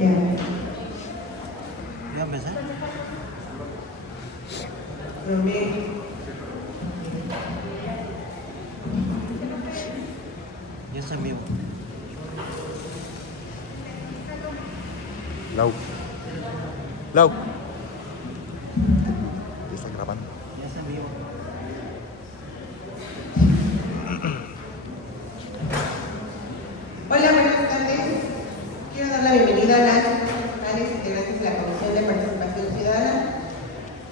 Bien. ¿Ya empecé? Bien. Ya está en vivo. Lau. Lau. Ya está grabando. Ya está en vivo. Hola, buenas tardes. Quiero dar la bienvenida a las concejales integrantes de la Comisión de Participación Ciudadana,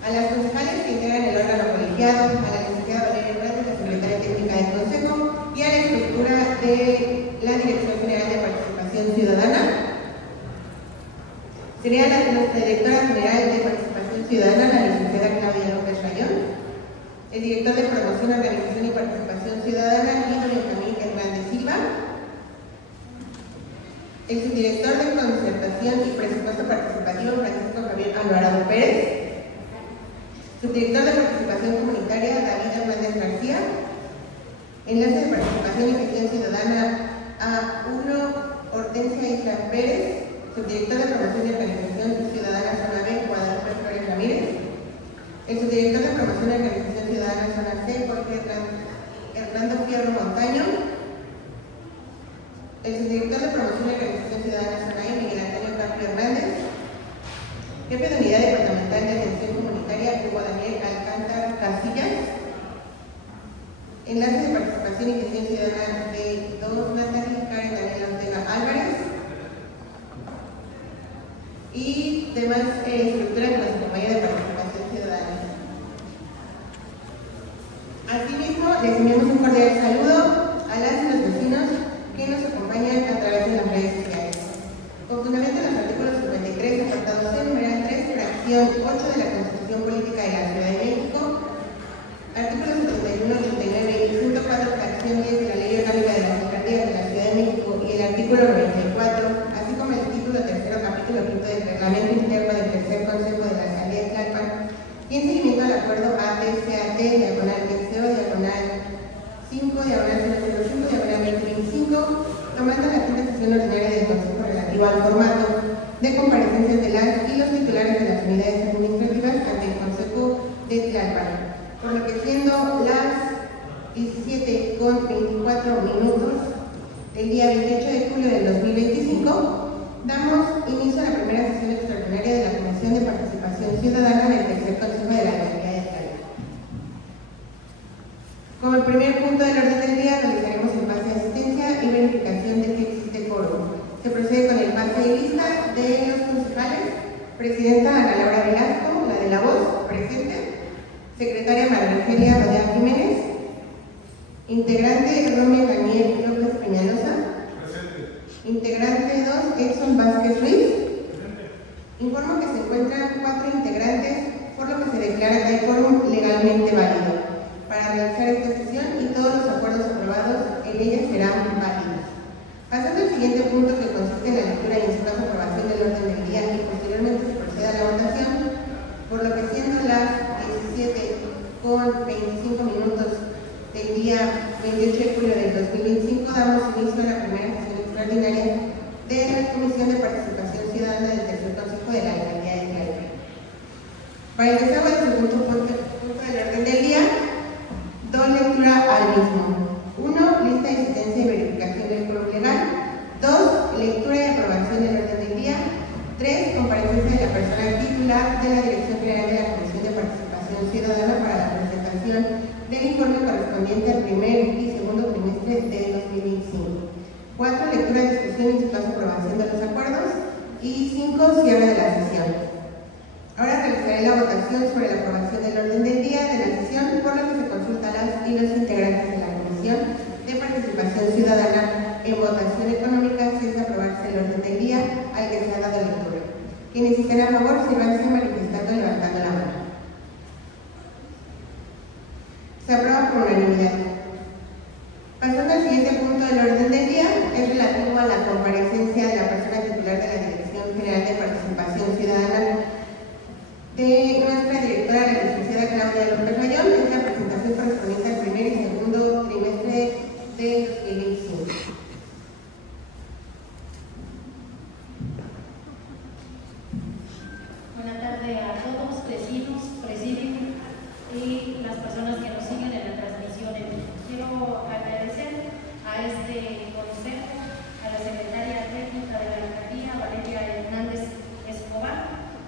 a las concejales que integran el órgano colegiado, a la licenciada Valeria Hernández, la secretaria técnica del Consejo, y a la estructura de la Dirección General de Participación Ciudadana. Sería nuestra directora general de Participación Ciudadana, la licenciada Claudia López Rayón, el director de Promoción, Organización y Participación Ciudadana, Guido Benjamín Hernández Silva, el subdirector de Concertación y Presupuesto Participativo, Francisco Javier Alvarado Pérez, subdirector de Participación Comunitaria, David Hernández García, enlace de Participación y Gestión Ciudadana A1, Hortensia Isla Pérez, subdirector de Promoción y Organización Ciudadana Zona B, Guadalupe Flores Ramírez, el subdirector de Promoción y Organización Ciudadana Zona C, Jorge Hernando Fierro Montaño, el subdirector de Promoción y Organización Ciudadana Zona E, Miguel Antonio Carpio Hernández, jefe de Unidad Departamental de Atención Comunitaria, Hugo Daniel Alcántara Casillas, enlace de Participación y Gestión Ciudadana de 2, Natalia Karen Daniela Ortega Álvarez, y demás estructuras de nuestra compañía de participación ciudadana. Asimismo, les enviamos un cordial saludo a las y los vecinos que nos acompañan a través de las redes sociales. Con fundamento en los artículos 53, apartado C, numeral 3, fracción 8 de la Constitución Política de la Ciudad de México, artículos 71, 89 y 104, fracción 10 de la Ley Orgánica de las Alcaldías de la Ciudad de México y el artículo 94, así como el título 3, capítulo 5 del Reglamento Interno del Tercer Consejo de la Alcaldía de Tlalpan, y en seguimiento al acuerdo AT-CAT, diagonal 5, diagonal 005, diagonal 2025, tomando la quinta sesión ordinaria del Consejo relativo al formato de comparecencias de las y los titulares de las unidades administrativas ante el Consejo de Tlalpan. Por lo que siendo las 17:24 el día 28 de julio del 2025, damos inicio a la primera sesión extraordinaria de la Comisión de Participación Ciudadana del Tercer Consejo de la Alcaldía de Tlalpan. Como el primer punto del orden del día, realizaremos el pase de asistencia y verificación de que existe quórum. Se procede con el pase de lista de los concejales. Presidenta Ana Laura Velasco, la de la voz, presente. Secretaria María Angelia Rodea Jiménez. Integrante Romeo Daniel López Peñalosa. Presente. Integrante 2, Edson Vázquez Ruiz. Presente. Informo que se encuentran 4 integrantes, por lo que se declara que hay quórum legalmente válido para realizar esta sesión y todos los acuerdos aprobados en ella serán válidos. Pasando al siguiente punto, que consiste en la lectura y en su caso aprobación del orden del día y posteriormente se procede a la votación, por lo que siendo las 17:25 del día 28 de julio del 2025, damos inicio a la primera sesión extraordinaria de la Comisión de Participación Ciudadana del Tercer Consejo de la Alcaldía de Tlalpan. Para el desarrollo del segundo punto del orden del día, doy lectura al mismo. 1. Lista de asistencia y verificación del quórum legal. 2. Lectura y aprobación del orden del día. 3. Comparecencia de la persona titular de la Dirección General de la Comisión de Participación Ciudadana para la presentación del informe correspondiente al primer y segundo trimestre de 2025. 4. Lectura, discusión y en su caso aprobación de los acuerdos. Y 5. Cierre de la sesión. Ahora realizaré la votación sobre la aprobación del orden del día de la sesión, por lo que se consulta a las y los integrantes de la Comisión de Participación Ciudadana. En votación económica si es aprobarse el orden del día al que se ha dado lectura. Quienes estén a favor, sírvanse manifestando levantando la mano. Se aprueba por unanimidad. Pasando al siguiente punto del orden del día, es relativo a la comparecencia de la persona titular de la Dirección General de Participación Ciudadana de nuestra directora, la licenciada Claudia López Rayón, es la presentación correspondiente al primer y segundo trimestre de 2025. este consejo a la secretaria técnica de la alcaldía, Valeria Hernández Escobar,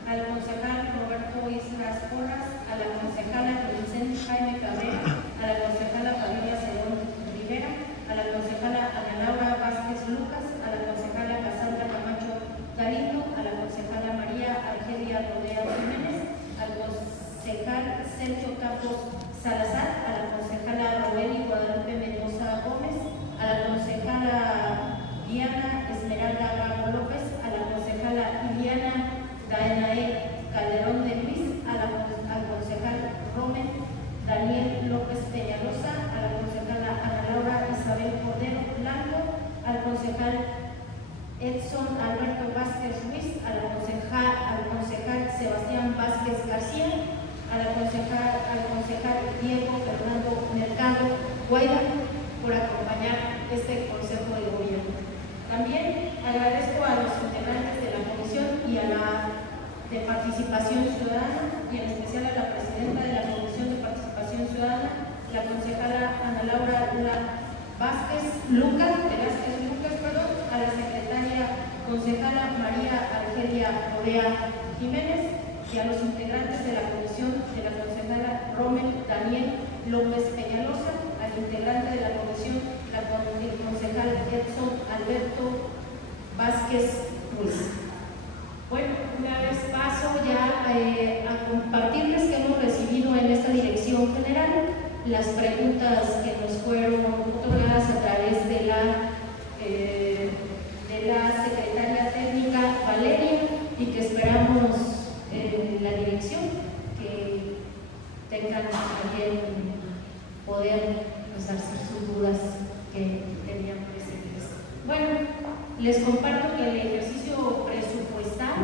al concejal Roberto Islas Porras, a la concejala Vicente Jaime Cabrera, a la concejala Fabiola Cerón Rivera, a la concejala Ana Laura Vázquez Lucas, a la concejala Cassandra Camacho Galindo, a la concejala María Argelia Rodea Jiménez, al concejal Sergio Campos Salazar, a la concejala Robeli Guadalupe Mendoza Gómez, a la concejala Diana Esmeralda Garro López, a la concejala Iliana Daenae Calderón de Luis, al concejal Romen Daniel López Peñalosa, a la concejala Ana Laura Isabel Cordero Blanco, al concejal Edson Alberto Vázquez Ruiz, al concejal Sebastián Vázquez García, al concejal Diego Fernando Mercado Guaida por acompañar este Consejo de Gobierno. También agradezco a los integrantes de la comisión y a la de Participación Ciudadana, y en especial a la presidenta de la Comisión de Participación Ciudadana, la concejala Ana Laura Velázquez Lucas, a la secretaria concejala María Argelia Rodea Jiménez, y a los integrantes de la comisión de la concejala Rommel Daniel López Peñalosa, al integrante de la comisión, el concejal Edson Alberto Vázquez Ruiz. Bueno, una vez paso ya a compartirles que hemos recibido en esta dirección general las preguntas que nos fueron otorgadas a través de la secretaria técnica Valeria, y que esperamos la dirección que tengan también poder resarcir sus dudas que tenían presentes. Bueno, les comparto que el ejercicio presupuestal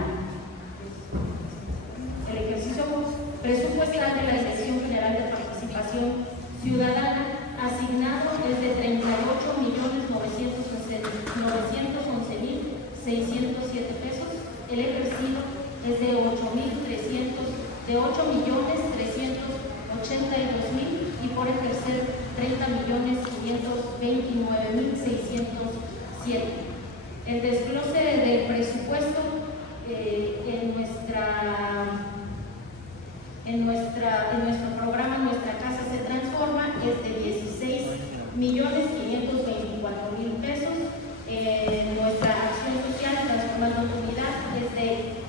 de la Dirección General de Participación Ciudadana asignado es de 38.911.607 pesos. El ejercido es de 8.382.000 y por ejercer 30.529.607. El desglose del presupuesto en nuestro programa Nuestra Casa se Transforma es de 16.524.000 pesos. Nuestra acción social Transformando Comunidad es de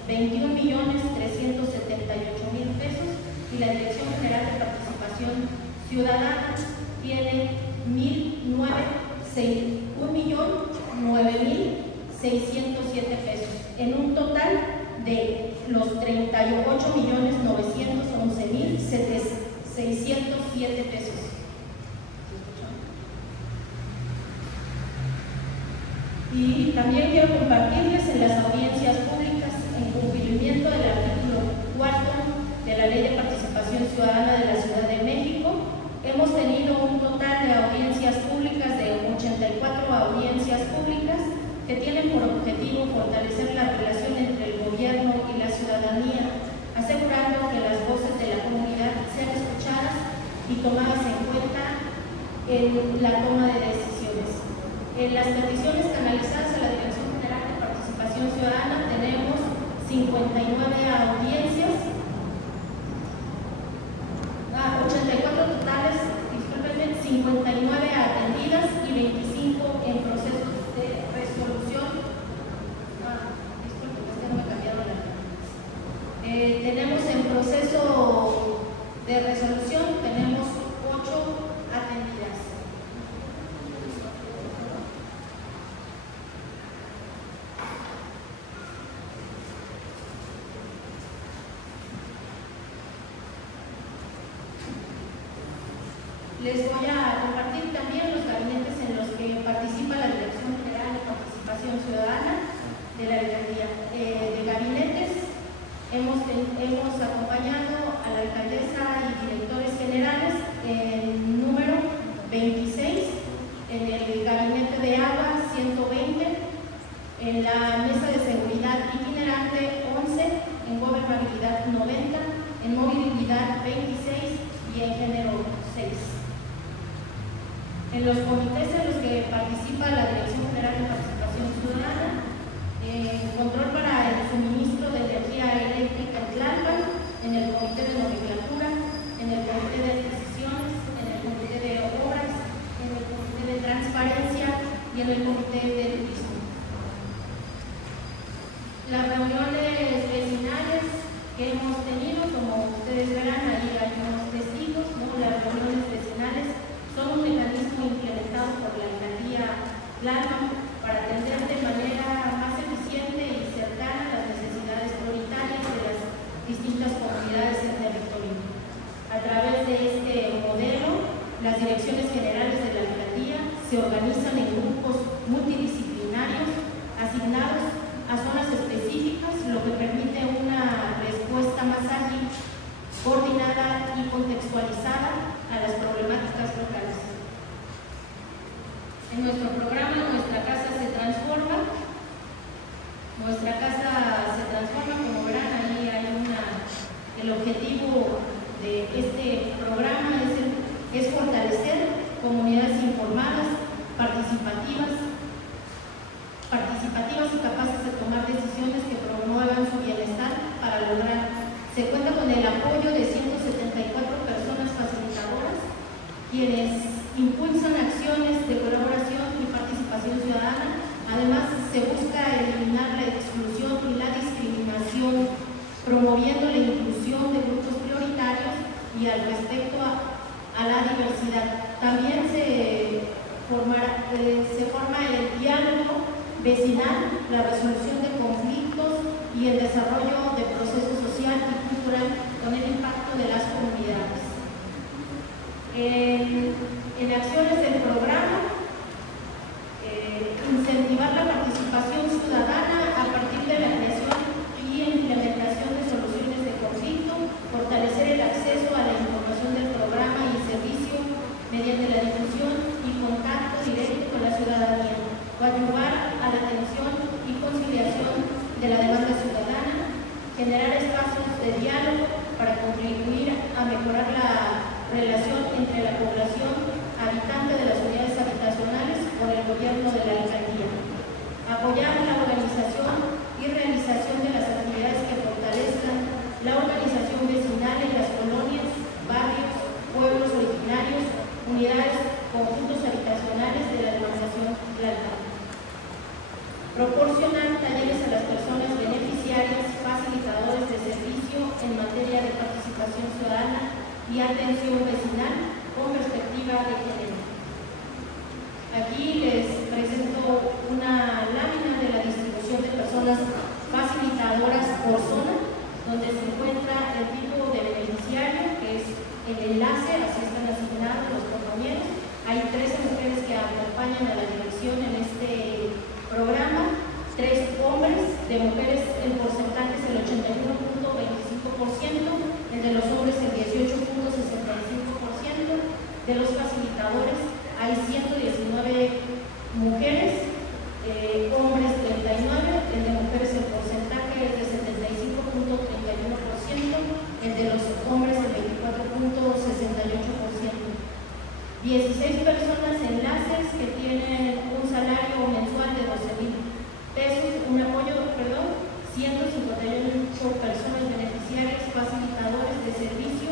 21.378.000 pesos, y la Dirección General de Participación Ciudadana tiene 1.009.607 pesos, en un total de los 38.911.607 pesos. Y también quiero compartirles en las audiencias públicas, en cumplimiento del artículo 4 de la Ley de Participación Ciudadana de la Ciudad de México, hemos tenido un total de audiencias públicas de 84 audiencias públicas que tienen por objetivo fortalecer la relación entre el gobierno y la ciudadanía, asegurando que las voces de la comunidad sean escuchadas y tomadas en cuenta en la toma de decisiones. En las peticiones canalizadas a la Dirección General de Participación Ciudadana tenemos 59 audiencias, 84 totales, discúlpenme, 59 atendidas y 25 en procesos de resolución. Disculpen, es que no me cambiaron la. Tenemos en proceso de resolución, tenemos 8 atendidas. Les voy a compartir también los gabinetes en los que participa la Dirección General de Participación Ciudadana de la alcaldía. De gabinetes hemos acompañado a la alcaldesa y directores generales en número 26, en el gabinete de agua 120, en la mesa de seguridad itinerante 11, en gobernabilidad 90, en movilidad 26 y en género 6. En los comités en los que participamos en el comité de turismo. Las reuniones vecinales que hemos tenido, como ustedes verán, ahí hay unos testigos, ¿no? Las reuniones vecinales son un mecanismo implementado por la alcaldía Tlalpan para atender de manera más eficiente y cercana las necesidades prioritarias de las distintas comunidades del territorio. A través de este modelo, las direcciones generales de la alcaldía se organizan en grupos multidisciplinarios asignados a zonas específicas, lo que permite una respuesta más ágil, coordinada y contextualizada a las problemáticas locales. En nuestro programa, Nuestra Casa se Transforma. Nuestra Casa se Transforma, como verán, ahí hay el objetivo de este programa es fortalecer comunidades informadas, participativas y capaces de tomar decisiones que promuevan su bienestar para lograr. Se cuenta con el apoyo de 174 personas facilitadoras, quienes impulsan acciones de colaboración y participación ciudadana. Además, se busca eliminar la exclusión y la discriminación, promoviendo la inclusión de grupos prioritarios y al respecto a la diversidad. También se forma el diálogo vecinal, la resolución de conflictos y el desarrollo de procesos social y cultural con el impacto de las comunidades. En acciones del programa, incentivar la participación ciudadana a partir de la creación y implementación de soluciones de conflicto, fortalecer el acceso a la información del programa y servicio mediante la difusión y contacto directo con la ciudadanía, coadyuvar a la atención y conciliación de la demanda ciudadana, generar espacios de diálogo para contribuir a mejorar la relación entre la población habitante de las unidades habitacionales con el gobierno de la alcaldía, apoyar la organización y realización de las actividades que fortalezcan la organización vecinal en las colonias, barrios, pueblos originarios, unidades, conjuntos habitacionales de la demarcación Tlalpan. Proporcionar talleres a las personas beneficiarias, facilitadores de servicio en materia de participación ciudadana y atención vecinal con perspectiva de género. Aquí les presento una lámina de la distribución de personas facilitadoras por zona, donde se encuentra el tipo de beneficiario, que es el enlace, así están asignados los compañeros. Hay 13 mujeres que acompañan a la dirección en este programa, 3 hombres. De mujeres el porcentaje es el 81.25%, el de los hombres el 18.65%, de los facilitadores hay 119 mujeres, hombres 39, el de mujeres el porcentaje es de 75.31%, el de los hombres el 24.68%. 16 personas enlaces que tienen un salario mensual de 12,000 pesos, 158 personas beneficiarias, facilitadores de servicio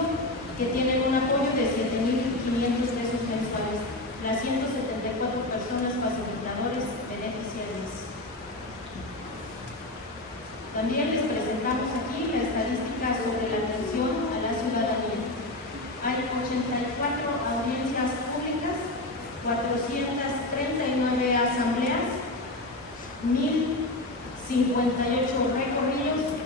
que tienen un apoyo de 7,500 pesos mensuales, las 174 personas facilitadores beneficiarios. También les presentamos aquí la estadística sobre la atención a la ciudadanía. Hay 84 audiencias públicas, 439 asambleas, 1,058 recorridos,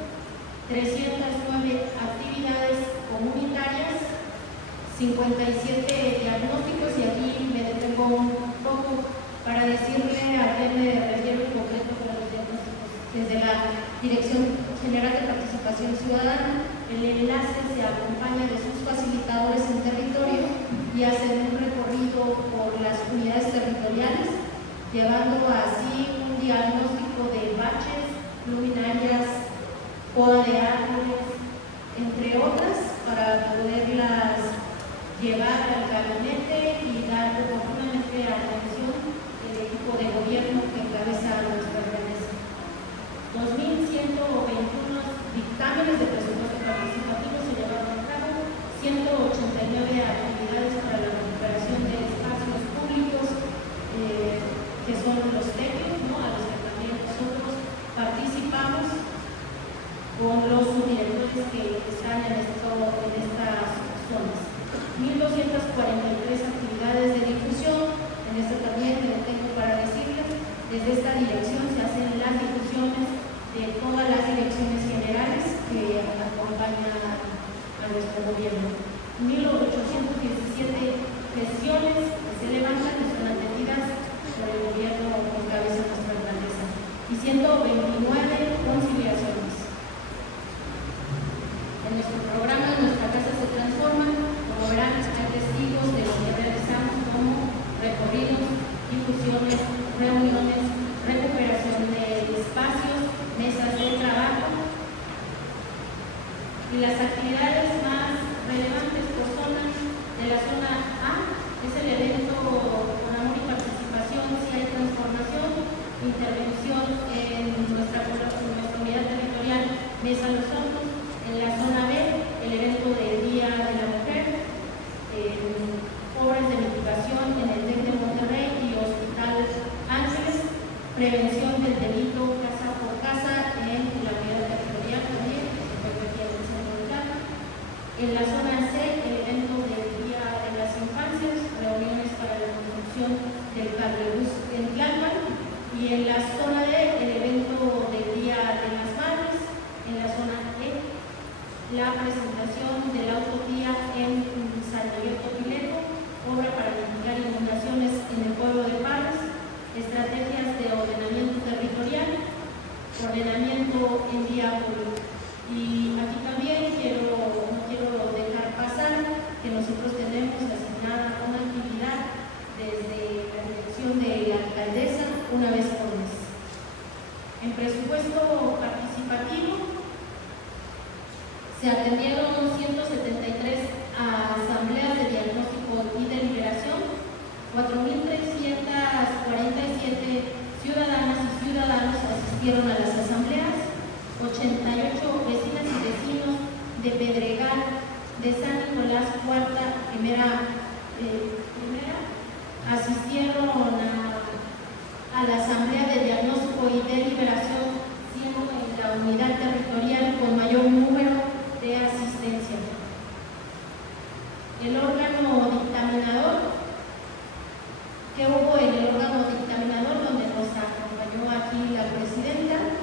309 actividades comunitarias, 57 diagnósticos, y aquí me detengo un poco para decirle a qué me refiero en concreto con los diagnósticos. Desde la Dirección General de Participación Ciudadana, el enlace se acompaña de sus facilitadores en territorio y hacen un recorrido por las unidades territoriales, llevando así un diagnóstico de baches, luminarias, poda de árboles, entre otras, para poderlas llevar al gabinete y dar oportunamente atención el equipo de gobierno que encabeza nuestra organización. 2,121 dictámenes de presupuesto participativo se llevaron a cabo, 189 actividades para la recuperación de espacios públicos que son los techos, ¿no? A los que también nosotros participamos con los subdirectores que están en estas zonas. 1,243 actividades de difusión. En esto también me tengo para decirles, desde esta dirección se hacen las difusiones de todas las direcciones generales que acompañan a nuestro gobierno. 1,817 gestiones que se levantan y son atendidas por el gobierno con cabeza de nuestra grandeza y 129 conciliaciones. En nuestro programa, Nuestra Casa se Transforma, como verán, hay testigos de lo que realizamos como recorridos, difusiones, reuniones, recuperación de espacios, mesas de trabajo. Y las actividades más relevantes por zonas de la zona A es el evento con amor y participación, si hay transformación, intervención en nuestra unidad territorial, Mesa Los Hornos. En la zona B, el evento del Día de la Mujer, obras de mitigación en el TEC de Monterrey y Hospital Ángeles, prevención del delito casa por casa en la unidad territorial también, que se encuentra aquí en el centro de Plata. En la zona C, el evento del Día de las Infancias, reuniones para la construcción del cablebús en Tlalpan. Y en la zona D, el evento del Día de las Madres. En la zona E, la presentación de la autovía en San Miguel Topilejo, obra para mitigar inundaciones en el pueblo de Parras, estrategias de ordenamiento territorial, ordenamiento en vía pública. Y aquí también no quiero dejar pasar que nosotros tenemos asignada una actividad desde la dirección de la alcaldesa una vez por mes. En presupuesto participativo se atendieron 173 asambleas de diagnóstico y deliberación, 4,347 ciudadanas y ciudadanos asistieron a las asambleas, 88 vecinas y vecinos de Pedregal, de San Nicolás, Cuarta, primera asistieron a la asamblea de diagnóstico y deliberación, siendo en la unidad territorial con mayor número de asistencia. El órgano dictaminador, que hubo en el órgano dictaminador donde nos acompañó aquí la presidenta,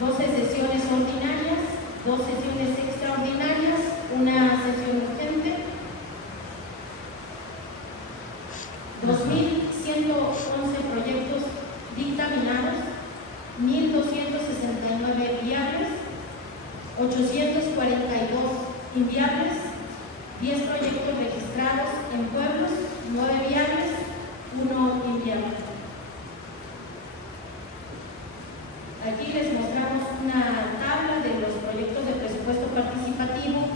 12 sesiones ordinarias, 2 sesiones extraordinarias, una sesión urgente, 2,111 proyectos dictaminados, 1,269 viables, 842 inviables, 10 proyectos registrados en pueblos, 9 viables, 1 inviable. Aquí les mostramos una tabla de los proyectos de presupuesto participativo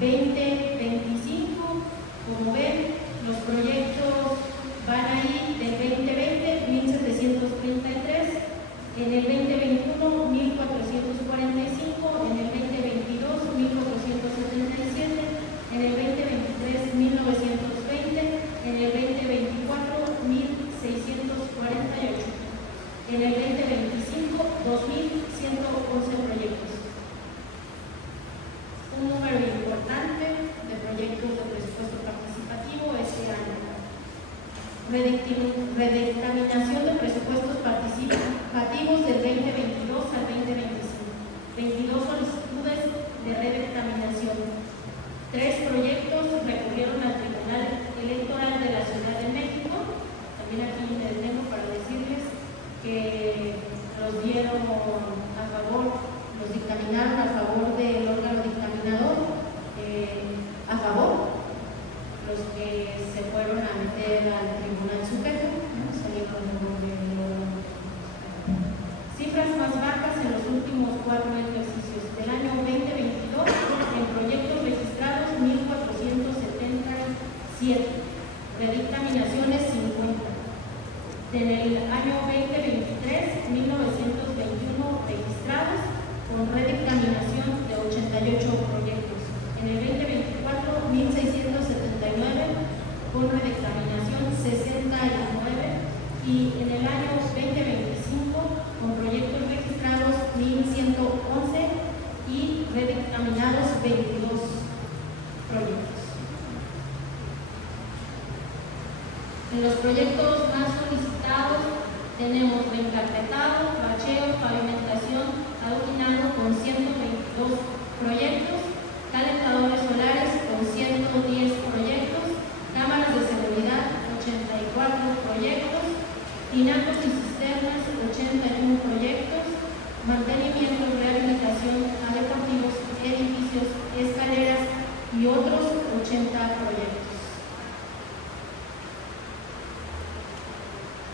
2025. Como ven, los proyectos van ahí del 2020, 1,733, en el 2021, 1,445, en el 2022, 1,477, en el 2023, 1,920, en el 2024, 1,648, en el 2025, 2,111 proyectos. Un número importante de proyectos de presupuesto participativo este año. Redictaminación de presupuestos participativos del 2022 al 2025. 22 solicitudes de redictaminación. 3 proyectos recurrieron al Tribunal Electoral de la Ciudad de México. También aquí me detengo para decirles que los dieron a favor, los dictaminaron a favor del órgano dictaminador, a favor. Los que se fueron a meter al Tribunal Supremo, ¿no? Salieron a favor del órgano. Cifras más bajas en los últimos 4 ejercicios. Del año 2022, en proyectos registrados 1,477, redictaminaciones 50. En el año 2023, 1,921 registrados con redictaminación de 88 proyectos. En el 2024, 1,679 con redictaminación 69 y en el año 22 proyectos. En los proyectos más solicitados tenemos reencarpetado, bacheo, pavimentación, adoquinado con 122 proyectos, calentadores solares con 110 proyectos, cámaras de seguridad 84 proyectos, tinacos y cisternas 81 proyectos, mantenimiento, rehabilitación a deportivos, edificios, escaleras y otros 80 proyectos.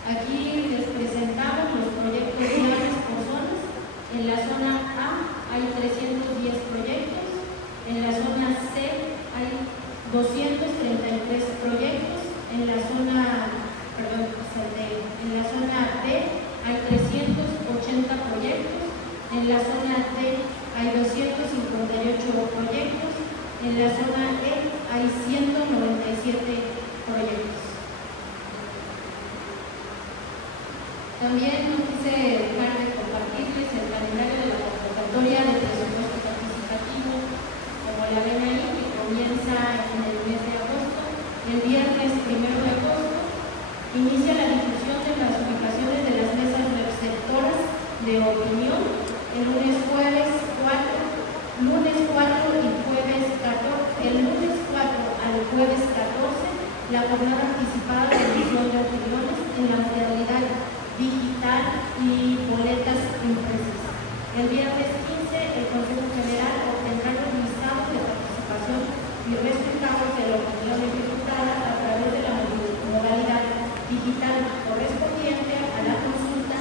Aquí les presentamos los proyectos viales por zonas. En la zona A hay 310 proyectos, en la zona C hay 233 proyectos, en la zona B hay 380 proyectos, en la zona D hay 258 proyectos, en la zona E hay 197 proyectos. También quise dejar de compartirles el calendario de la convocatoria de presupuesto participativo, como la ven ahí, que comienza en el mes de agosto. El viernes 1 de agosto inicia la difusión de las ubicaciones de las mesas receptoras de opinión el lunes 4 y jueves 14. El lunes 4 al jueves 14, la jornada anticipada de emisión de opiniones en la modalidad digital y boletas impresas. El viernes 15, el Consejo General obtendrá los listados de participación y resultados de la opinión ejecutada a través de la modalidad digital correspondiente a la consulta,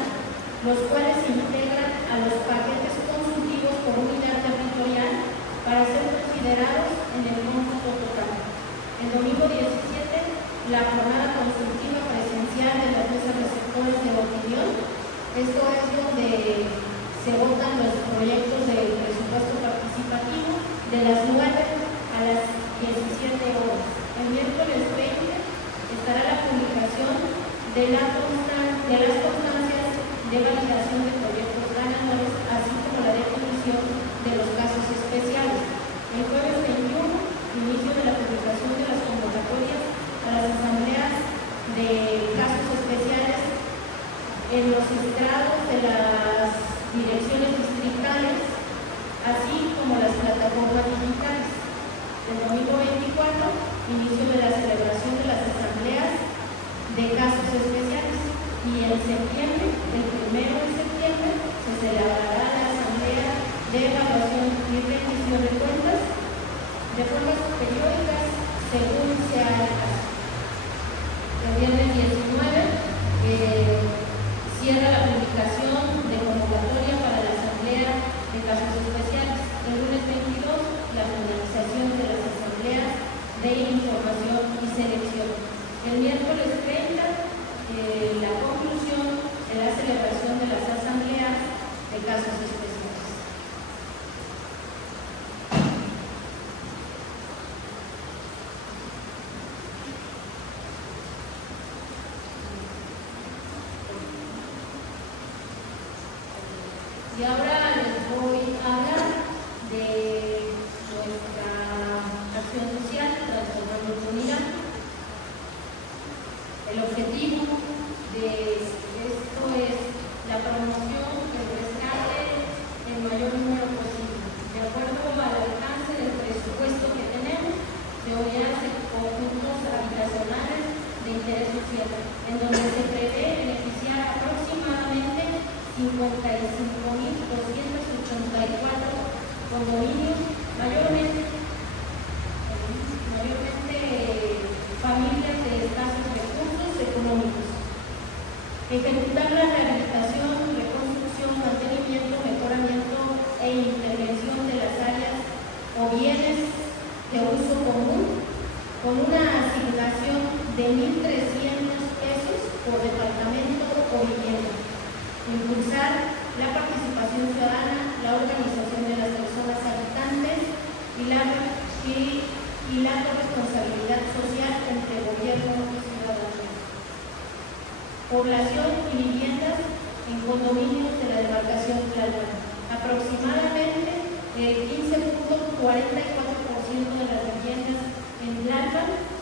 los cuales se integran a los paquetes consultivos por unidad territorial para ser considerados en el cómputo total. El domingo 17, la jornada consultiva presencial de las mesas receptores de opinión. Esto es donde se votan los proyectos de presupuesto participativo de las 9 a las 17 horas. El miércoles 20 estará la publicación de las constancias de validación de proyectos ganadores, así como la definición de los casos especiales. El jueves 21, inicio de la publicación de las convocatorias a las asambleas de casos especiales en los estrados de las direcciones distritales, así como las plataformas digitales. El domingo 24, inicio de la celebración de las asambleas de casos especiales. Y en septiembre, el 1 de septiembre, se celebrará la asamblea de evaluación y rendición de cuentas de formas periódicas según sea el caso. El viernes 19 cierra la publicación de convocatoria para la asamblea de casos especiales. El lunes 22, la finalización de las asambleas de información y selección. El miércoles 30, la conclusión de la celebración de las asambleas de casos especiales. Y ahora les voy a hablar de nuestra acción social Transformando Comunidad. El objetivo de esto es la promoción del rescate en mayor número posible, de acuerdo al alcance del presupuesto que tenemos, de unidades de conjuntos habitacionales de interés social, en donde se prevé beneficiar aproximadamente 55.284 condominios, mayormente familias de escasos recursos económicos. Ejecutar la rehabilitación, reconstrucción, mantenimiento, mejoramiento e intervención de las áreas o bienes de uso común con una asignación de 1.300 pesos por departamento o vivienda. Impulsar la participación ciudadana, la organización de las personas habitantes y la corresponsabilidad social entre gobierno y ciudadanía. Población y viviendas en condominios de la demarcación Tlalpan. Aproximadamente el 15.45%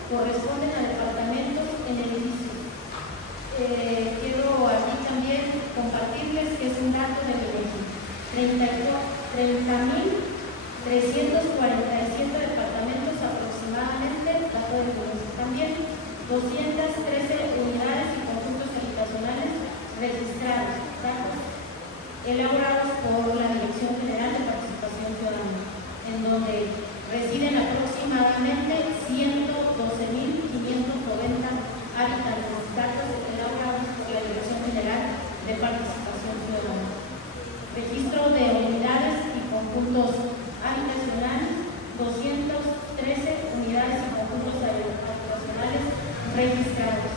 corresponden a departamentos en edificios. Quiero aquí también compartirles que es un dato del INEGI. 30.347 departamentos aproximadamente, dato del INEGI también, 213 unidades y conjuntos habitacionales registrados, datos elaborados por la Dirección General de Participación Ciudadana, en donde residen aproximadamente 112.590 habitantes, datos elaborados por la Dirección General de Participación Ciudadana. Registro de unidades y conjuntos habitacionales, 213 unidades y conjuntos habitacionales registrados,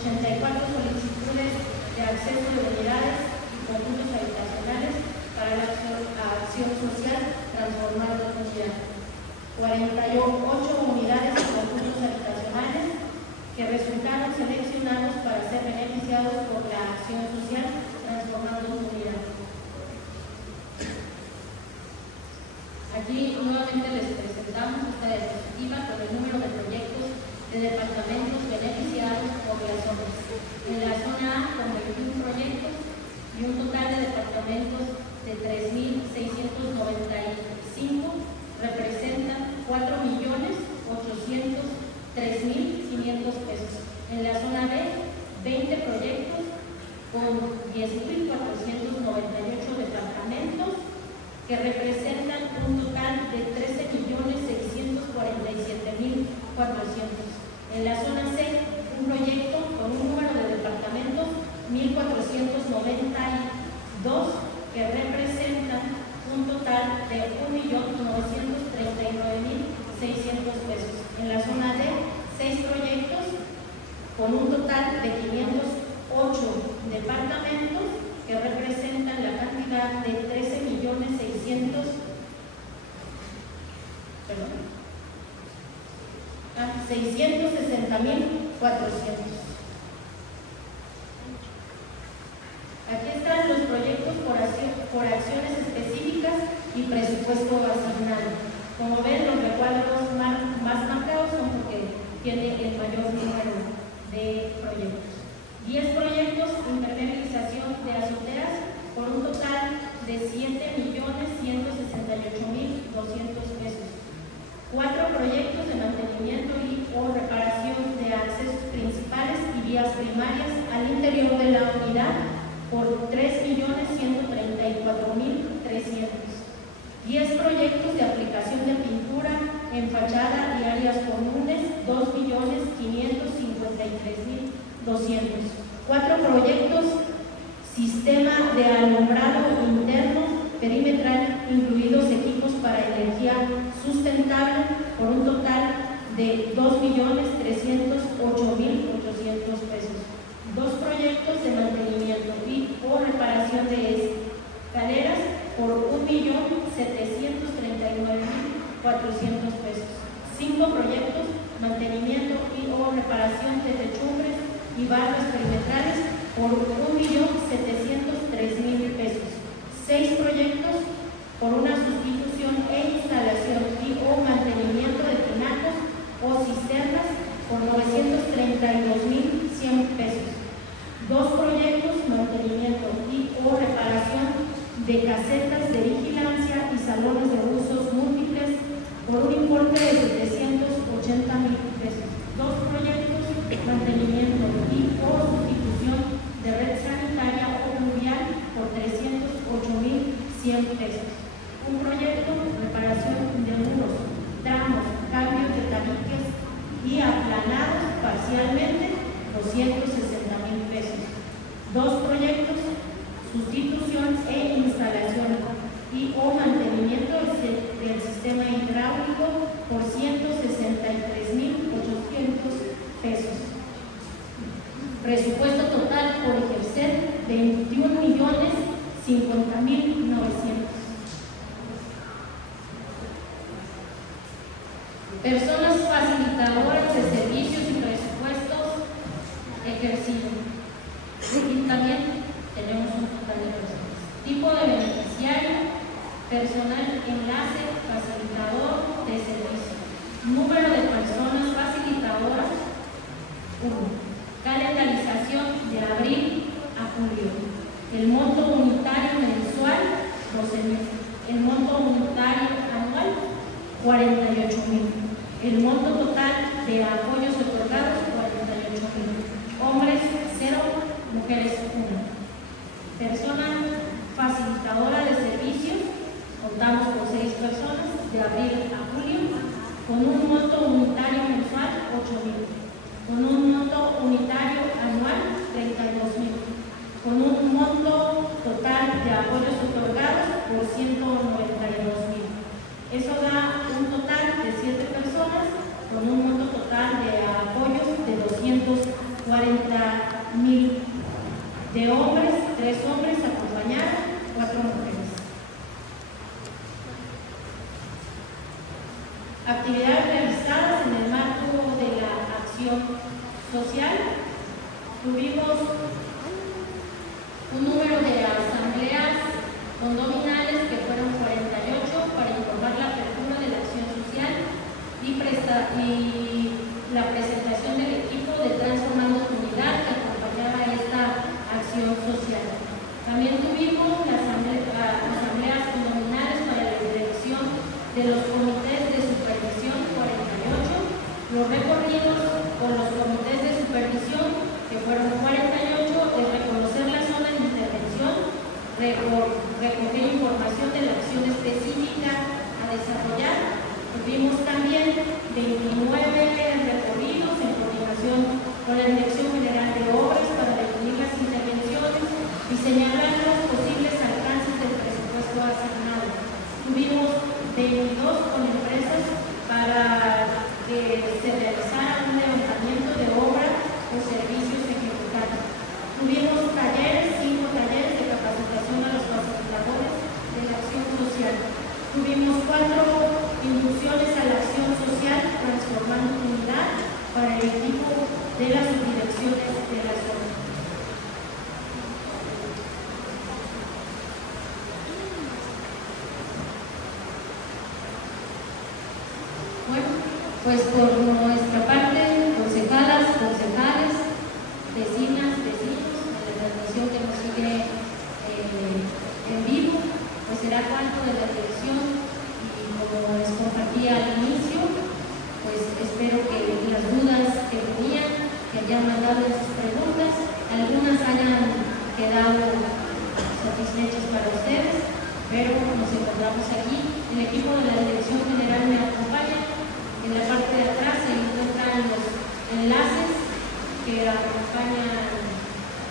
84 solicitudes de acceso de unidades y conjuntos habitacionales para la acción social transformar la comunidad, 48 unidades y conjuntos habitacionales que resultaron seleccionados para ser beneficiados por la acción social transformando la comunidad. Aquí nuevamente les presentamos esta diapositiva con el número de proyectos de departamentos beneficiados por las zonas. En la zona A con 21 proyectos y un total de departamentos de 3.695 representan 4.803.500 pesos. En la zona B, 20 proyectos con 10.498 departamentos que representan un total de 13.647.400. En la zona C, un proyecto con un número de departamentos 1.492 que representan un total de 1.939.600 pesos. En la zona D, 6 proyectos con un total de 508 departamentos que representan la cantidad de 660.400. Aquí están los proyectos por acciones específicas y presupuesto asignado. Como ven, los recuadros más marcados son porque tiene el mayor número de proyectos. 10 proyectos impermeabilización de azoteas por un total de 7.168.200 pesos. 4 proyectos de mantenimiento y o reparación de accesos principales y vías primarias al interior de la unidad por 3.134.300. 10 proyectos de aplicación de pintura en fachada y áreas comunes, 2.553.200. 4 proyectos sistema de alumbrado interno perimetral, incluidos equipos para energía sustentable, por un total de 2.308.800 pesos. 2 proyectos de mantenimiento y o reparación de escaleras por 1.739.400 pesos. 5 proyectos, mantenimiento y o reparación de techumbres y barras perimetrales por 1.703.000 pesos. 6 proyectos por una sustitución e instalación y o mantenimiento de tinacos o cisternas por 932.100 pesos. 2 proyectos, mantenimiento y o reparación de casetas de vigilancia y salones de usos múltiples por un importe de 780.000 pesos. 2 proyectos, mantenimiento y o sustitución de red sanitaria o pluvial por 308.100 pesos. Un proyecto, reparación de muros, tramos, cambios de tabiques y aplanados parcialmente, 260.000 pesos. 2 proyectos, sustitución e instalación y o mantenimiento del sistema hidráulico por 163.800 pesos. Presupuesto total por ejercer 21.050.900. Personas facilitadoras de servicios y presupuestos ejercidos. Y también tenemos un total de personas. Tipo de beneficiario, personal enlace, facilitador de servicio. Número de personas facilitadoras 14,000. El monto unitario anual, 48,000. El monto total de apoyos otorgados, 48,000. Hombres, 0, mujeres, 1. Persona facilitadora de servicios, contamos con 6 personas, de abril a julio, con un monto unitario mensual, 8,000. Con un monto unitario anual, 32,000. Con un monto total de apoyos otorgados por 192,000. Eso da un total de 7 personas con un monto total de apoyos de 240,000. De hombres, 3 hombres acompañados, 4 mujeres. Actividades realizadas en el marco de la acción social. Tuvimos un número de asambleas condominales que fueron 48 para informar la apertura de la acción social y la presentación del equipo de Transformando Comunidad que acompañaba esta acción social. También tuvimos las asambleas condominales para la dirección de los comités de supervisión, 48, los recorridos con los comités de supervisión, que fueron 48, de reconocer la zona de intervención, recoger información de la acción específica a desarrollar. Tuvimos también 29 recorridos en coordinación con la Dirección General de Obras para definir las intervenciones y señalar los posibles alcances del presupuesto asignado. Tuvimos 22 con empresas para que se realizara un levantamiento de obra o servicios ejecutados. Tuvimos talleres, 5 talleres de capacitación a los facilitadores de la acción social. Tuvimos 4 inducciones a la acción social Transformando Comunidad para el equipo de las subdirecciones de la zona. Bueno, pues por nuestra parte, concejalas, concejales, vecinas, vecinos, en la transmisión que nos sigue en vivo, pues será cuanto de la dirección y como les compartí al inicio, pues espero que las dudas que tenían, que hayan mandado sus preguntas, algunas hayan quedado satisfechas para ustedes, pero nos encontramos aquí. El equipo de la Dirección General me acompaña. En la parte de atrás se encuentran los enlaces que acompañan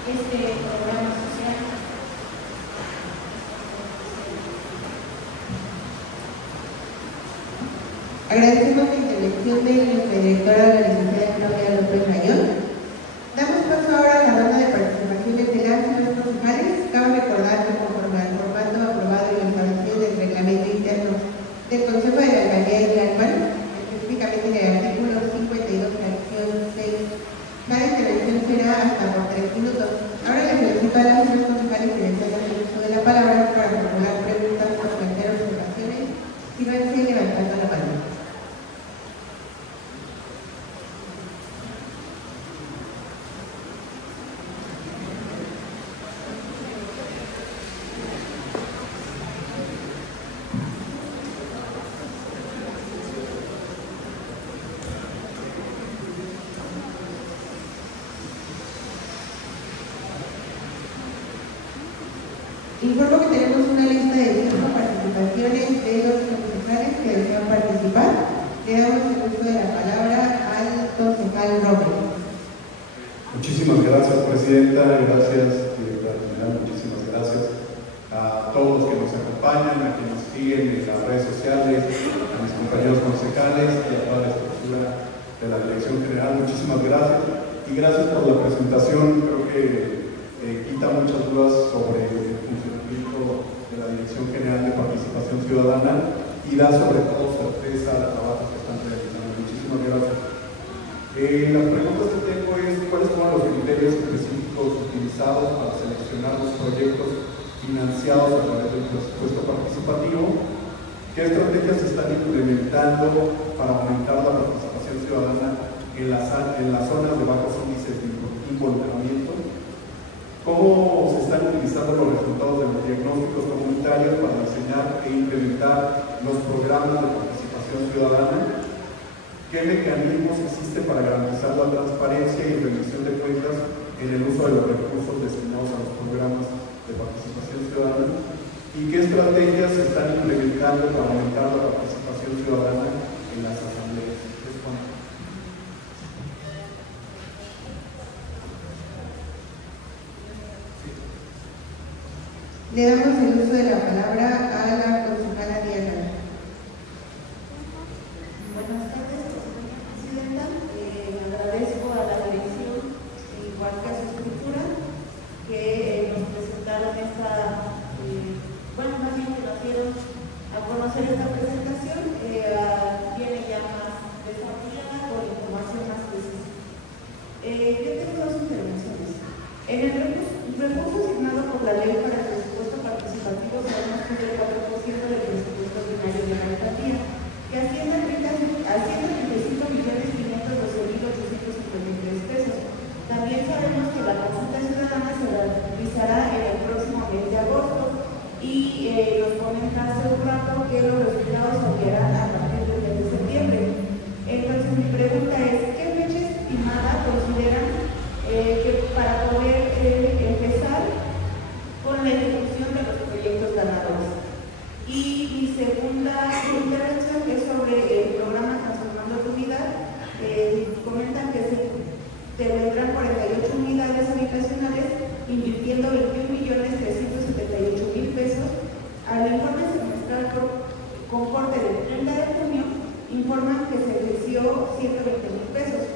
este programa social. Agradecemos la intervención de nuestra directora, la licenciada Claudia López Rayón. Damos paso ahora a la ronda de participaciones de las y los concejales. Cabe recordar que conforme al formato aprobado y establecido del reglamento interno del Consejo de la Alcaldía de Tlalpan, específicamente en el artículo 52, fracción 6, cada intervención será hasta por 3 minutos. Ahora les solicito a las y los concejales que les hagan el uso de la palabra para formular preguntas o plantear observaciones. Síganse levantando la mano. Informo que tenemos una lista de 5 participaciones de los concejales que desean participar. Le damos el uso de la palabra al concejal Robles. Muchísimas gracias, presidenta. Gracias, directora general. Muchísimas gracias a todos los que nos acompañan, a quienes nos siguen en las redes sociales, a mis compañeros concejales y a toda la estructura de la Dirección General. Muchísimas gracias y gracias por la presentación. Creo que quita muchas dudas sobre el funcionamiento de la Dirección General de Participación Ciudadana y da sobre todo certeza al trabajo que están realizando. Muchísimas gracias. La pregunta que tengo es cuáles fueron los criterios específicos utilizados para seleccionar los proyectos financiados a través del presupuesto participativo, qué estrategias se están implementando para aumentar la participación ciudadana en las zonas de bajos índices de involucramiento, cómo se está están utilizando los resultados de los diagnósticos comunitarios para diseñar e implementar los programas de participación ciudadana? ¿Qué mecanismos existen para garantizar la transparencia y rendición de cuentas en el uso de los recursos destinados a los programas de participación ciudadana? ¿Y qué estrategias se están implementando para aumentar la participación ciudadana en las asambleas? Le damos el uso de la palabra a la concejala Diana. Buenas tardes, señora presidenta. Agradezco a la dirección, igual que a su estructura, que nos presentaron más bien que nos dieron a conocer esta presentación. Viene ya más desarrollada con información más precisa. Yo tengo dos intervenciones. En el recurso asignado por la ley para el presupuesto participativo sabemos que es el 4% del presupuesto ordinario de la alcaldía, que asciende a 135.512.853 pesos. También sabemos que la consulta ciudadana se realizará en el próximo mes de agosto y nos comenta hace un rato que los resultados se enviarán a partir del mes de septiembre. Entonces mi pregunta es, ¿qué fecha estimada consideran que para poder empezar con la ejecución de los proyectos ganadores? Y mi segunda intervención es sobre el programa Transformando tu Vida. Comentan que se tendrán 48 unidades habitacionales invirtiendo 21.378.000 pesos. Al informe semestral con corte del 30 de junio informan que se ejerció 120.000 pesos.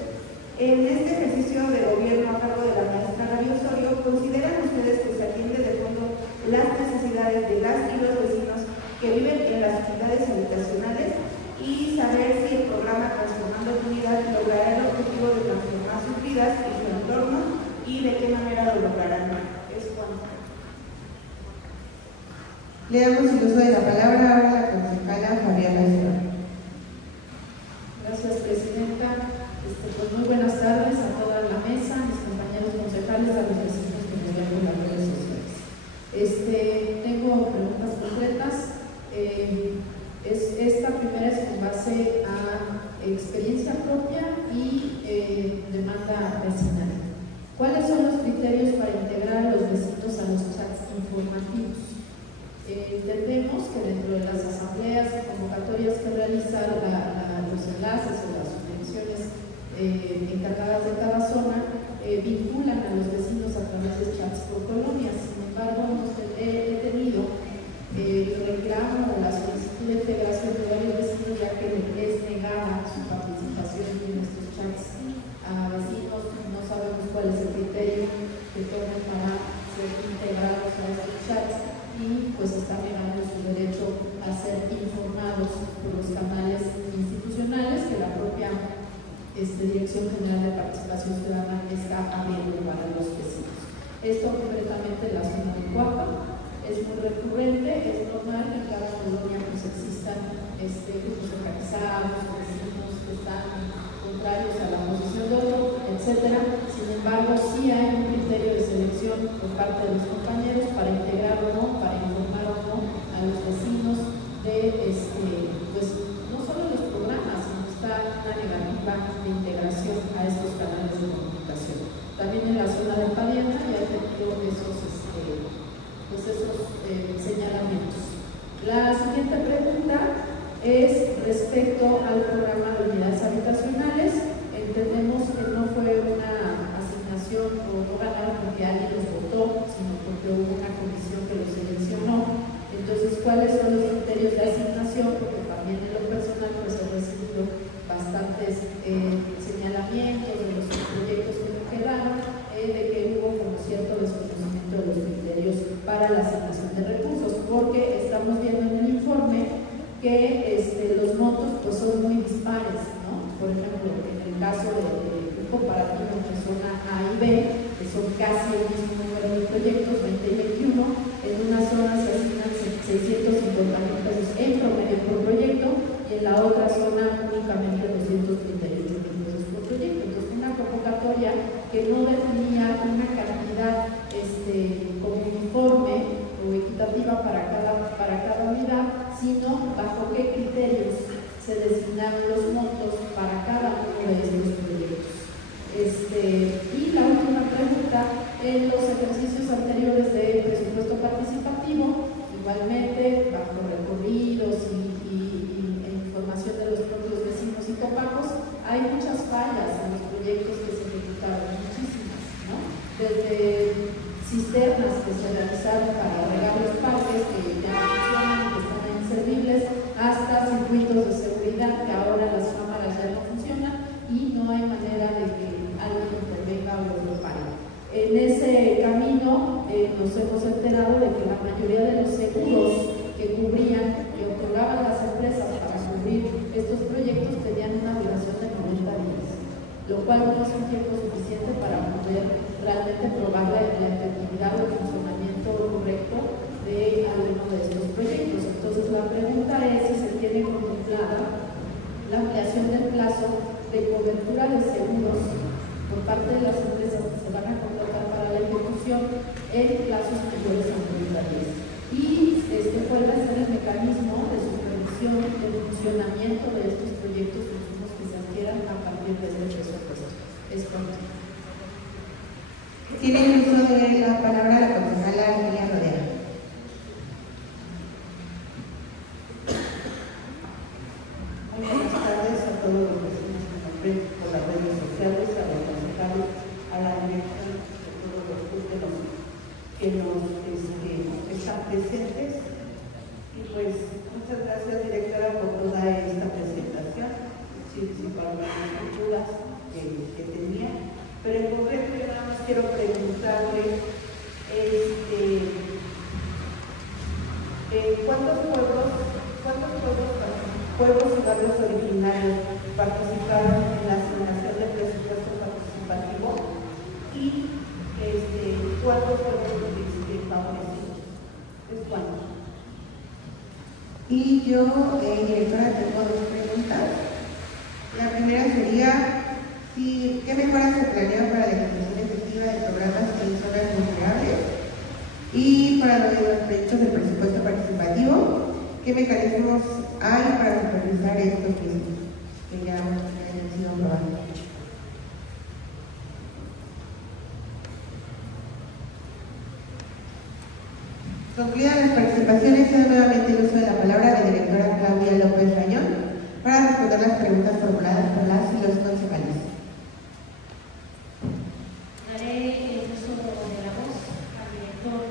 En este ejercicio de gobierno a cargo de la maestra Gaby Osorio, ¿consideran ustedes que se atiende de fondo las necesidades de las y los vecinos que viven en las unidades habitacionales? Y saber si el programa Transformando tu Vida logrará el objetivo de transformar sus vidas y su entorno y de qué manera lo lograrán. Es cuanto. Le damos el uso de la palabra a la concejala Fabiana Esteban. Gracias, presidenta. Pues muy buenas tardes a toda la mesa, a mis compañeros concejales, a los vecinos que me ven en las redes sociales. Tengo preguntas concretas. Esta primera es con base a experiencia propia y demanda vecinal. ¿Cuáles son los criterios para integrar a los vecinos a los chats informativos? Entendemos que dentro de las asambleas y convocatorias que realizan los enlaces o las subvenciones encargadas de cada zona vinculan a los vecinos a través de chats por colonias. Sin embargo, he tenido el reclamo o la solicitud de integración de varios vecinos, ya que les negaba su participación en estos chats. A vecinos no sabemos cuál es el criterio que toman para ser integrados a estos chats y pues están negando su derecho a ser informados por los canales institucionales que la propia Dirección General de Participación Ciudadana está abriendo para los vecinos. Esto concretamente en la zona de Coapa es muy recurrente, es normal que en cada colonia pues existan grupos organizados, vecinos que están contrarios a la posición de otro, etc. Sin embargo, sí hay un criterio de selección por parte de los compañeros para integrar o no, para informar o no a los vecinos de pues no solo los programas, sino está una negativa de integración a estos canales de comunicación. También en la zona de Padiana ya he tenido esos señalamientos. La siguiente pregunta es respecto al programa de unidades habitacionales. Entendemos que no fue una asignación o no ganaron porque alguien los votó, sino porque hubo una comisión que los seleccionó. Entonces, ¿cuáles son los criterios de asignación? Porque también en lo personal pues he recibido bastantes señalamientos de los proyectos que me quedaron, de que hubo como cierto desconocimiento de los criterios para la asignación de recursos, porque estamos viendo en el informe que los montos pues son muy dispares, ¿no? Por ejemplo, en el caso de un comparativo entre zona A y B, que son casi el mismo número de proyectos, 20 y 21, en una zona se asignan 650.000 pesos en promedio por proyecto y en la otra zona únicamente 238.000 pesos por proyecto. Entonces, una convocatoria que no definía una cantidad como operativa para cada unidad, sino bajo qué criterios se designaron los montos para cada uno de estos proyectos. Y la última pregunta, en los ejercicios anteriores de presupuesto participativo, igualmente bajo recorridos y información de los propios vecinos y topagos, hay muchas fallas en los proyectos que se ejecutaron, muchísimas, ¿no? Desde cisternas que se realizaron para regar los parques que ya no funcionan, que están inservibles, hasta circuitos de seguridad que ahora las cámaras ya no funcionan y no hay manera de que alguien intervenga o lo repare. En ese camino nos hemos enterado de que la mayoría de los seguros que cubrían, que otorgaban las empresas para cubrir estos proyectos tenían una duración de 90 días, lo cual no es un tiempo suficiente para poder realmente probar la efectividad o el funcionamiento correcto de alguno de estos proyectos. Entonces la pregunta es si se tiene contemplada la ampliación del plazo de cobertura de seguros por parte de las empresas que se van a contratar para la ejecución en plazos mayores a 90 días. Y cuál va a ser el mecanismo de supervisión del funcionamiento de estos proyectos insumos que se adquieran a partir de este presupuesto. Es pronto. Tiene el uso de la palabra la concejala Emilia Rodea. Muy buenas tardes a todos los vecinos que nos ven por las redes sociales, a los concejalos, a la dirección de todos los grupos que nos están presentes. Y pues muchas gracias, directora, por toda esta presentación. Sí, para las dudas que tenía. Pero en concreto yo nada más quiero preguntarle ¿cuántos pueblos y barrios originarios participaron en la asignación del presupuesto participativo y cuántos fueron favorecidos? ¿Es cuánto? Y yo, directora, tengo dos preguntas. La primera sería, ¿qué mejoras se planean para la ejecución efectiva de programas en zonas vulnerables? Y para los proyectos del presupuesto participativo, ¿qué mecanismos hay para supervisar estos mismos que ya han sido aprobados? Concluidas las participaciones, cedo nuevamente el uso de la palabra a la directora Claudia López Rayón para responder las preguntas formuladas por las y los concejales. Daré el uso de la voz al director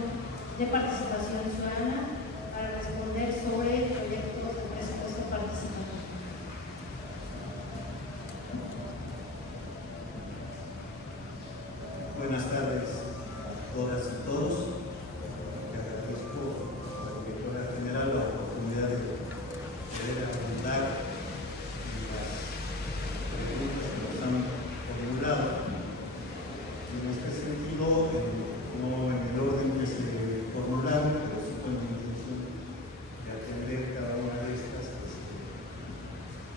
de Participación Ciudadana para responder sobre proyectos de presupuesto participativo. Buenas tardes a todas y todos. Agradezco a la directora general la oportunidad de poder abundar en las preguntas que nos han formulado. En este sentido, no en el orden que se formularon, pero sí con la intención de atender cada una de estas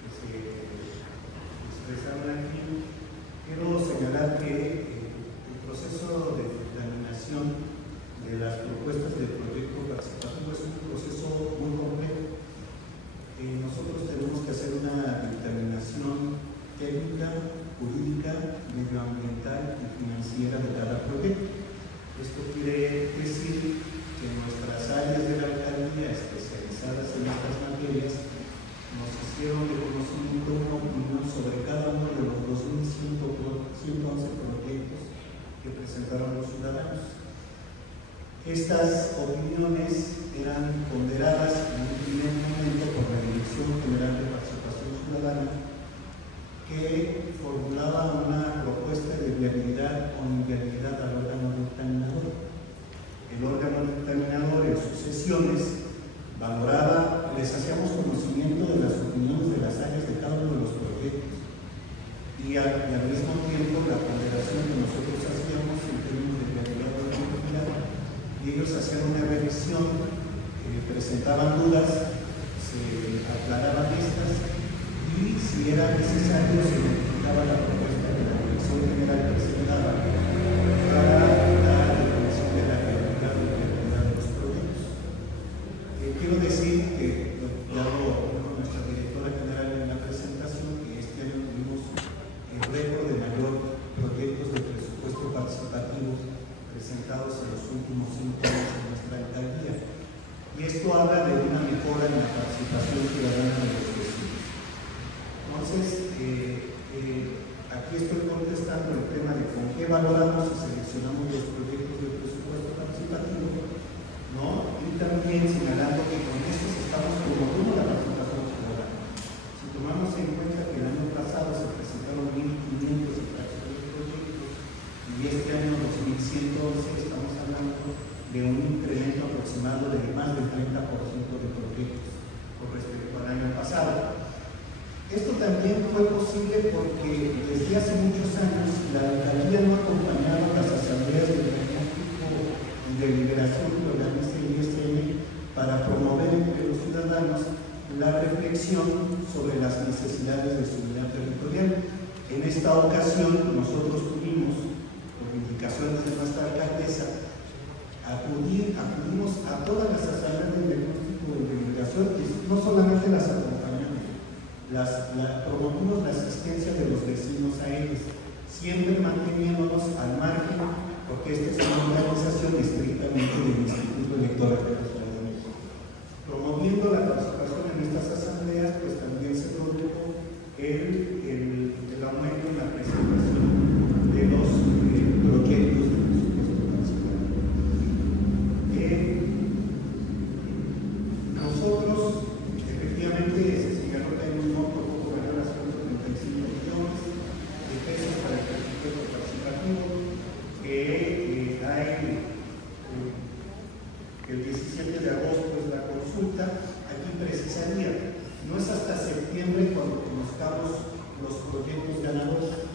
que se expresaron aquí. Quiero señalar que el proceso de dictaminación de las propuestas del proyecto participativo es un proceso muy complejo. Nosotros tenemos que hacer una dictaminación técnica, jurídica, medioambiental y financiera de cada proyecto. Esto quiere decir que nuestras áreas de la alcaldía especializadas en estas materias nos hicieron de conocimiento una opinión sobre cada uno de los 2.111 proyectos que presentaron los ciudadanos. Estas opiniones eran ponderadas en un primer momento por la Dirección General de Participación Ciudadana, que formulaba una propuesta de viabilidad o inviabilidad al órgano dictaminador. El órgano dictaminador en sus sesiones valoraba, les hacíamos conocimiento de las opiniones de las áreas de cada uno de los proyectos y al mismo tiempo la ponderación que nosotros hacíamos en términos de viabilidad o inviabilidad, y ellos hacían una revisión, presentaban dudas, se aclaraban estas y si era necesario se modificaba la propuesta que la Dirección General presentaba para la definición de la viabilidad o inviabilidad de los proyectos. habla de una mejora en la participación ciudadana de los vecinos. Entonces, aquí estoy contestando el tema de con qué valoramos y seleccionamos los proyectos de presupuesto participativo, ¿no? Y también señalando que con estos estamos promoviendo la participación ciudadana. Si tomamos en cuenta que el año pasado se presentaron 1.500 proyectos y este año 2111 estamos hablando de un incremento aproximado de más del 30% de proyectos con respecto al año pasado. Esto también fue posible porque desde hace muchos años la alcaldía no ha acompañado las asambleas del diagnóstico y deliberación que organiza el ISM para promover entre los ciudadanos la reflexión sobre las necesidades de seguridad territorial. En esta ocasión nosotros tuvimos, por indicaciones de nuestra alcaldesa, acudimos a todas las asambleas de diagnóstico y deliberación, y no solamente las acompañamos, promovimos la asistencia de los vecinos a ellos, siempre manteniéndonos al margen, porque esta es una organización estrictamente del Instituto Electoral de la Ciudad de México. Promoviendo la participación en estas asambleas, pues también se produjo el aumento en la presentación de los proyectos de presupuesto participativo. Nosotros, efectivamente, se señaló que hay un monto poco mayor a 135 millones de pesos para el presupuesto participativo, que hay el 17 de agosto es la consulta. Aquí precisaría, no es hasta septiembre cuando conozcamos los proyectos ganadores.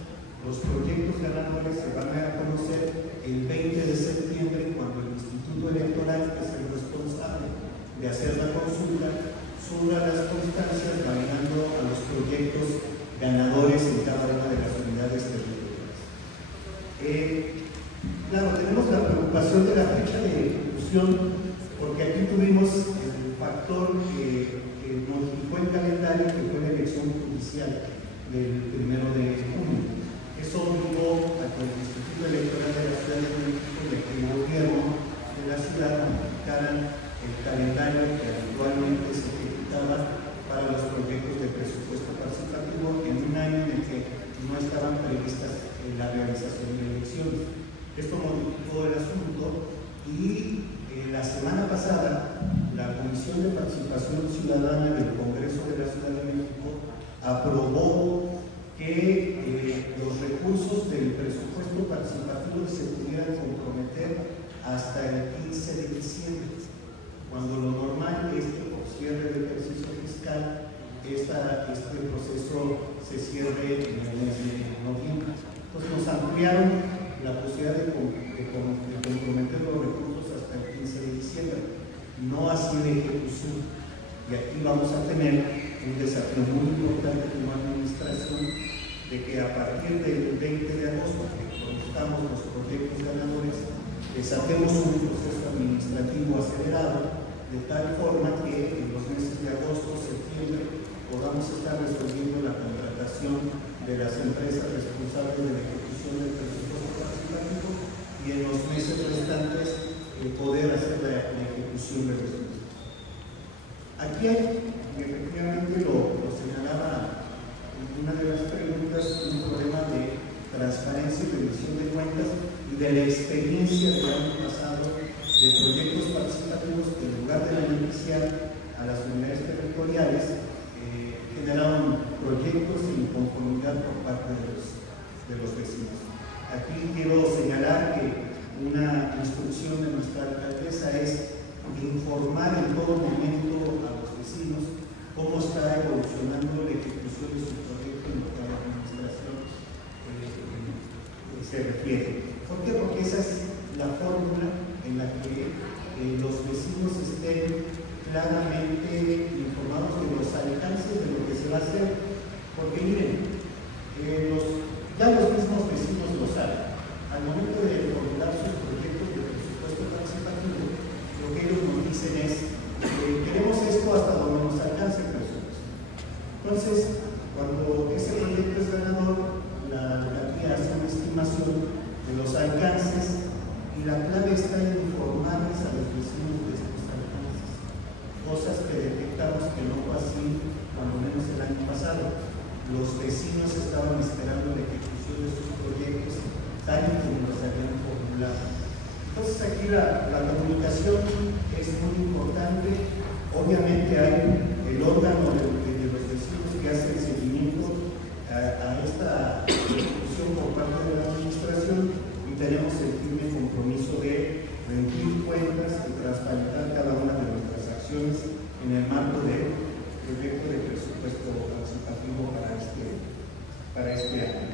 Los proyectos ganadores se van a conocer el 20 de septiembre cuando el Instituto Electoral, que es el responsable de hacer la consulta, suba las constancias validando a los proyectos ganadores en cada una de las unidades territoriales. Claro, tenemos la preocupación de la fecha de ejecución, porque aquí tuvimos el factor que modificó el calendario, que fue la elección judicial del 1 de junio. Eso obligó a que el Instituto Electoral de la Ciudad de México y el gobierno de la ciudad modificaran el calendario que habitualmente se ejecutaba para los proyectos de presupuesto participativo en un año en el que no estaban previstas la realización de elecciones. Esto modificó el asunto y la semana pasada la Comisión de Participación Ciudadana del Congreso de la Ciudad de México aprobó que los recursos del presupuesto participativo se pudieran comprometer hasta el 15 de diciembre, cuando lo normal es que por cierre de ejercicio fiscal este proceso se cierre en el mes de noviembre. Entonces nos ampliaron la posibilidad de comprometer los recursos hasta el 15 de diciembre, no así de ejecución. Y aquí vamos a tener un desafío muy importante como administración, de que a partir del 20 de agosto, que conozcamos los proyectos ganadores, desatemos un proceso administrativo acelerado, de tal forma que en los meses de agosto, septiembre, podamos estar resolviendo la contratación de las empresas responsables de la ejecución del presupuesto participativo y en los meses restantes poder hacer la ejecución de los mismos. Aquí hay, y efectivamente lo señalaba en una de las preguntas, un problema de transparencia y rendición de cuentas y de la experiencia del año pasado de proyectos participativos que en lugar de beneficiar a las unidades territoriales generaron proyectos de inconformidad por parte de los vecinos. Aquí quiero señalar que una instrucción de nuestra alcaldesa es informar en todo momento a los vecinos cómo está evolucionando la ejecución de su proyecto en lo que a la administración se refiere. ¿Por qué? Porque esa es la fórmula en la que los vecinos estén claramente informados de los alcances de lo que se va a hacer. Porque miren, ya los mismos vecinos lo saben. Al momento de formular sus proyectos de presupuesto participativo, lo que ellos nos dicen es queremos esto hasta donde nos alcance el presupuesto. Entonces, cuando ese proyecto es ganador, la alcaldía hace una estimación de los alcances y la clave está en informarles a los vecinos estaban esperando la ejecución de sus proyectos tal y como los habían formulado. Entonces aquí la comunicación es muy importante. Obviamente hay el órgano de los vecinos que hace el seguimiento a esta ejecución por parte de la administración, y tenemos el firme compromiso de rendir cuentas y transparentar cada una de nuestras acciones en el marco del proyecto de presupuesto participativo para este año.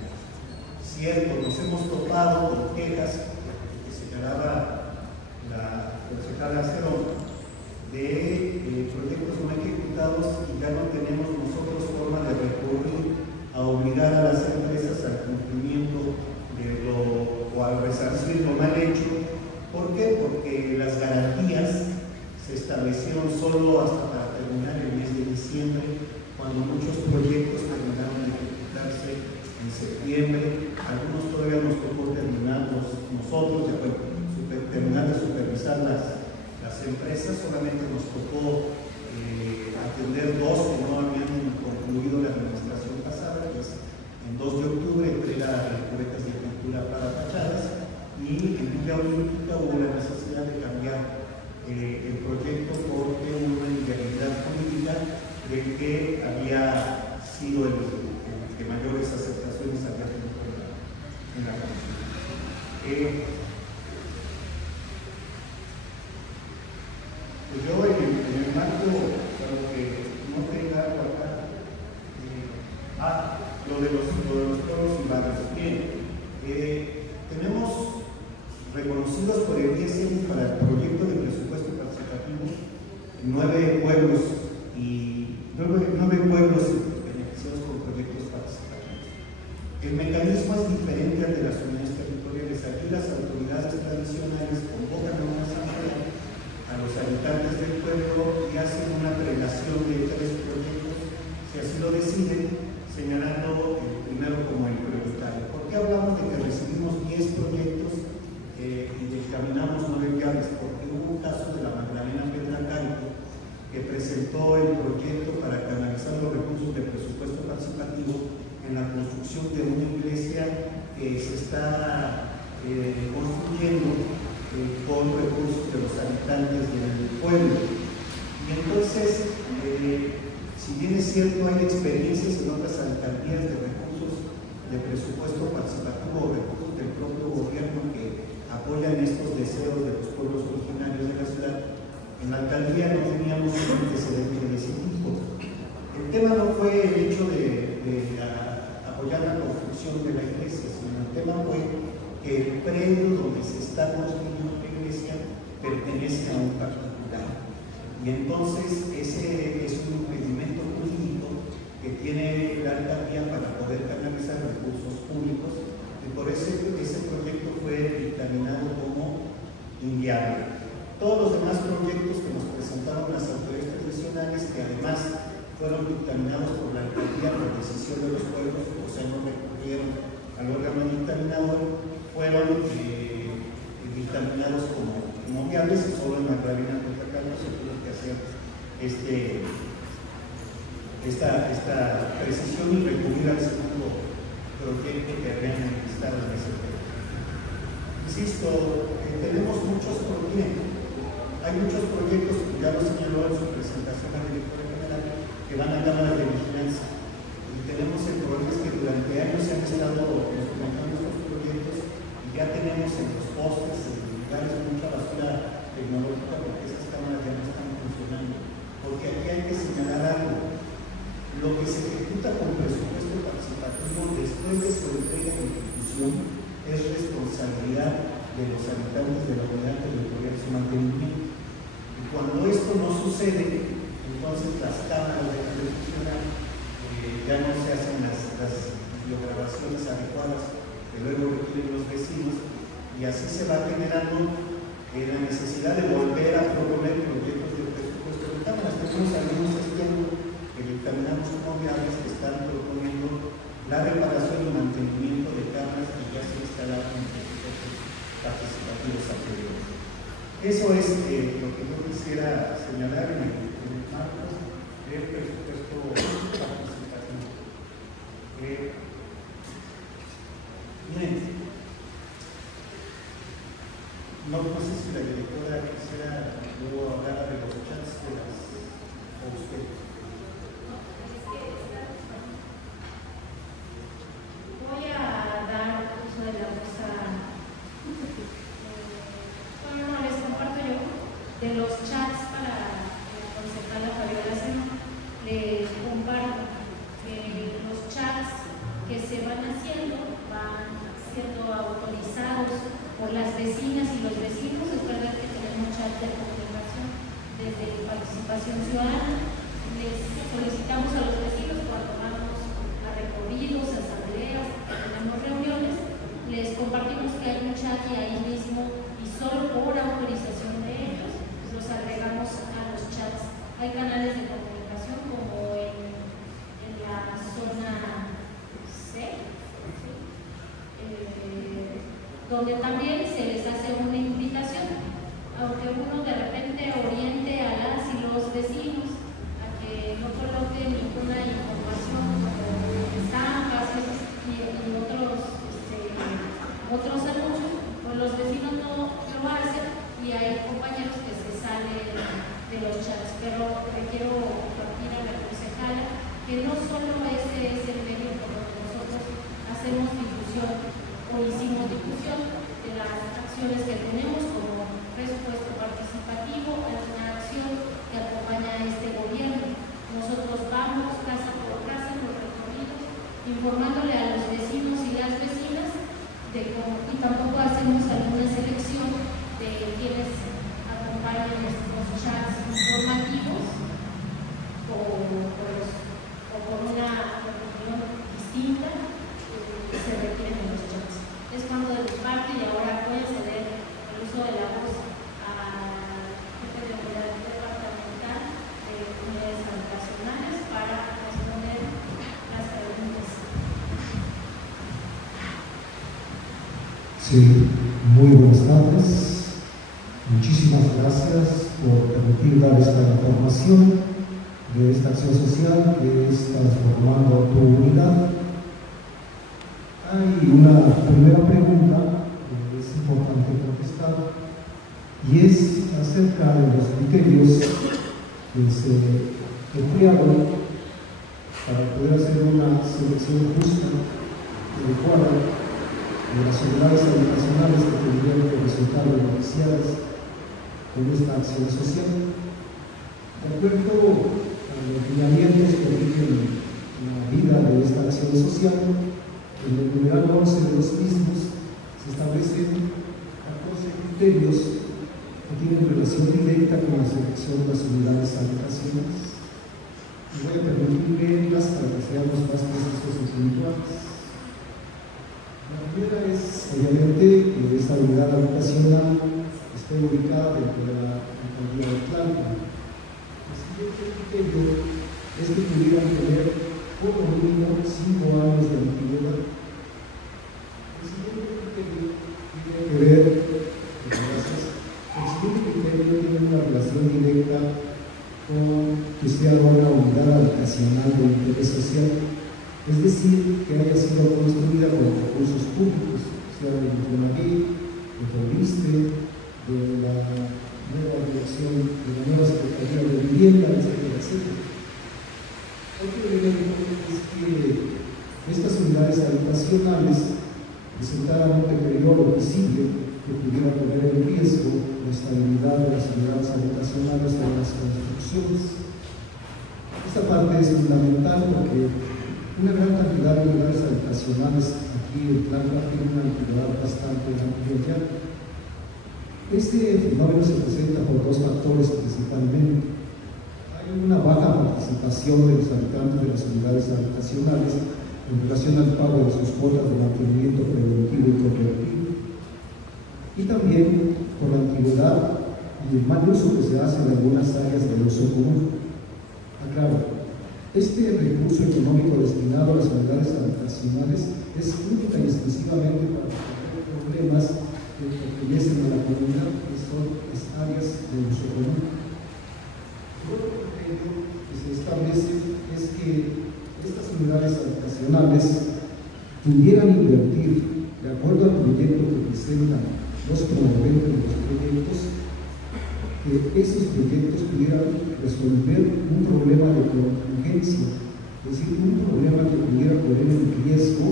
Cierto, nos hemos topado con quejas que señalaba la concejala Cerón de proyectos no ejecutados, y ya no tenemos nosotros forma de recurrir a obligar a las empresas al cumplimiento o al resarcir lo mal hecho. ¿Por qué? Porque las garantías se establecieron solo hasta para terminar el mes de diciembre, cuando muchos proyectos terminaron de ejecutarse en septiembre. Algunos todavía nos tocó terminarlos nosotros, terminar de supervisar las empresas. Solamente nos tocó atender dos que no habían concluido la administración pasada, que es en 2 de octubre entrega de cubetas de pintura para fachadas, y en Villa Olímpica hubo la necesidad de cambiar el proyecto porque hubo una inviabilidad política del que había sido el que mayores aceptaciones había tenido en la comisión. Pues yo en el marco, para que no tenga algo acá, lo de los pueblos y barrios. Bien, tenemos reconocidos por el ISM para el proyecto de presupuesto participativo 9 pueblos beneficiados con proyectos participativos. El mecanismo es diferente al de las unidades territoriales. Aquí las autoridades tradicionales convocan a una asamblea a los habitantes del pueblo y hacen una prelación de 3 proyectos, si así lo deciden, señalando el primero como el prioritario. ¿Por qué hablamos de que recibimos 10 proyectos y dictaminamos 9 viables? Porque hubo un caso de la Magdalena Pedracaico que presentó el proyecto para canalizar los recursos del presupuesto participativo en la construcción de una iglesia que se está construyendo con recursos de los habitantes del pueblo. Y entonces, si bien es cierto, hay experiencias en otras alcaldías de recursos de presupuesto participativo o recursos del propio gobierno que apoyan estos deseos de los pueblos originarios de la ciudad, en la alcaldía no teníamos un antecedente de ese tipo. El tema no fue el hecho de apoyar la construcción de la iglesia, sino el tema fue que el predio donde se está construyendo la iglesia pertenece a un particular. Y entonces ese es un impedimento jurídico que tiene la alcaldía para poder canalizar recursos públicos, y por eso ese proyecto fue dictaminado como inviable. Todos los demás proyectos que nos presentaron las autoridades tradicionales, que además fueron dictaminados por la alcaldía por decisión de los pueblos, o sea, no recurrieron al órgano dictaminador, fueron dictaminados como viables, y solo en Magdalena Pedracaico se tuvo que hacer esta precisión y recurrir al segundo proyecto que habían listado en ese proyecto. Insisto, tenemos muchos proyectos. Hay muchos proyectos, que ya lo señaló en su presentación la directora general, que van a cámaras de vigilancia. Y tenemos el problema es que durante años se han estado implementando estos proyectos y ya tenemos en los postes, en lugares, mucha basura tecnológica, porque esas cámaras ya no están funcionando. Porque aquí hay que señalar algo. Lo que se ejecuta con presupuesto participativo después de su entrega y ejecución es responsabilidad de los habitantes de la unidad territorial su mantenimiento. Y cuando esto no sucede, entonces las cámaras de funcionar ya no se hacen las videograbaciones adecuadas que luego requieren los vecinos, y así se va generando la necesidad de volver a proponer proyectos de presupuesto de cámaras. Tenemos algunos ejemplos que dictaminamos como viables que están proponiendo la reparación y mantenimiento de cámaras que ya se instalaron en presupuestos participativos anteriores. Eso es lo que yo quisiera señalar en el marco del presupuesto participativo. Miren, no sé si la directora quisiera luego hablar de los chats de las o usted. Voy a dar uso de la voz bueno, no, les comparto yo de los chats para la concejala Fabiola Seno. Les comparto que los chats que se van haciendo van siendo autorizados por las vecinas y los vecinos. Es verdad que tenemos chat de comunicación desde Participación Ciudadana. Les solicitamos a los vecinos cuando vamos a recorridos, asambleas, tenemos reuniones, les compartimos que hay un chat y ahí mismo, y solo por autorización de ellos, los agregamos a los chats. Hay canales de comunicación como en la zona C, donde también se les hace una invitación, aunque uno de repente oriente a las y los vecinos a que no coloquen ninguna información como estampas y otros anuncios, pues los vecinos no lo hacen y hay compañeros que se salen de los chats. Pero quiero compartir a la concejala que no solo ese es el medio por donde nosotros hacemos difusión o hicimos difusión de las acciones que tenemos como presupuesto participativo, alguna acción que acompaña a este gobierno. Nosotros vamos casa por casa en los recorridos, informándole a los vecinos y las vecinas de cómo, y tampoco hacemos alguna selección de quienes acompañan estos chats informativos o por una opinión distinta que se requieren en los chats. Es cuando de mi parte, y ahora voy a ceder el uso de la voz al jefe de unidad departamental de unidades habitacionales para responder las preguntas. Sí, muy buenas tardes. Muchísimas gracias por permitir dar esta información de esta acción social que es Transformando tu Unidad. Hay una primera pregunta que es importante contestar y es acerca de los criterios que se emplearon para poder hacer una selección justa y adecuada de las unidades habitacionales que tendrían que resultar beneficiadas con esta acción social. De acuerdo a los lineamientos que rigen la vida de esta acción social, en el numeral 11 de los mismos se establecen 14 criterios que tienen relación directa con la selección de las unidades habitacionales. Y voy a permitir leerlas para que seamos más precisos y puntuales. La primera es, obviamente, que esta unidad habitacional esté ubicada dentro de la alcaldía de Tlalpan. El siguiente criterio es que pudieran tener como mínimo 5 años de antigüedad. El siguiente criterio tiene que ver, el siguiente criterio tiene una relación directa con que sea una unidad habitacional de interés social. Es decir, que haya sido construida con recursos públicos, sea del Infonavit, de Fobiste, de la nueva dirección, de la nueva Secretaría de Vivienda, etcétera, etcétera. Otro elemento es que estas unidades habitacionales presentaran un deterioro visible que pudiera poner en riesgo la estabilidad de las unidades habitacionales de las construcciones. Esta parte es fundamental porque una gran cantidad de unidades habitacionales aquí en Tlalpan tiene una antigüedad bastante amplia. Este fenómeno se presenta por dos factores principalmente. Hay una baja participación de los habitantes de las unidades habitacionales en relación al pago de sus cuotas de mantenimiento preventivo y correctivo. Y también por la antigüedad y el mal uso que se hace en algunas áreas de uso común. Aclaro. Este recurso económico destinado a las unidades habitacionales es única y exclusivamente para resolver problemas que pertenecen a la comunidad, que son las áreas de uso común. Otro criterio que se establece es que estas unidades habitacionales pudieran invertir representan los promoventes de los proyectos, que esos proyectos pudieran resolver un problema de contingencia, es decir, un problema que pudiera poner en riesgo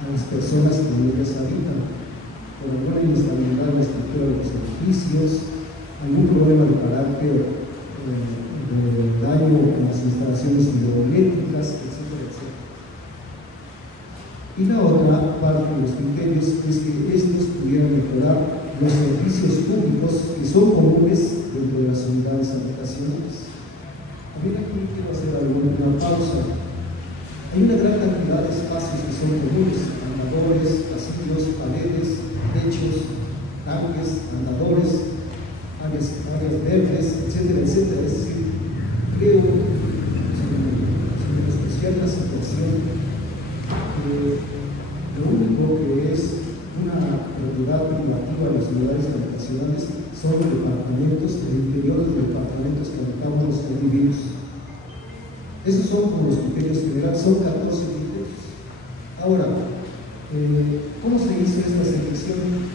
a las personas que en ellas habitan, por alguna inestabilidad en la estructura de los edificios, algún problema de carácter de daño en las instalaciones hidroeléctricas, etcétera, etcétera. Y la otra parte de los criterios es que estos pudieran mejorar los servicios públicos que son comunes dentro de las unidades habitacionales. También aquí quiero hacer una pausa. Hay una gran cantidad de espacios que son comunes: andadores, pasillos, paredes, techos, tanques, andadores, áreas verdes, etcétera, etcétera. Es decir, creo, sin despreciar la situación, que lo único que es una propiedad privativa de las unidades habitacionales son los departamentos, el interior de los departamentos que habitamos los que vivimos. Esos son como los criterios generales, son 14 criterios. Ahora, ¿cómo se hizo esta selección?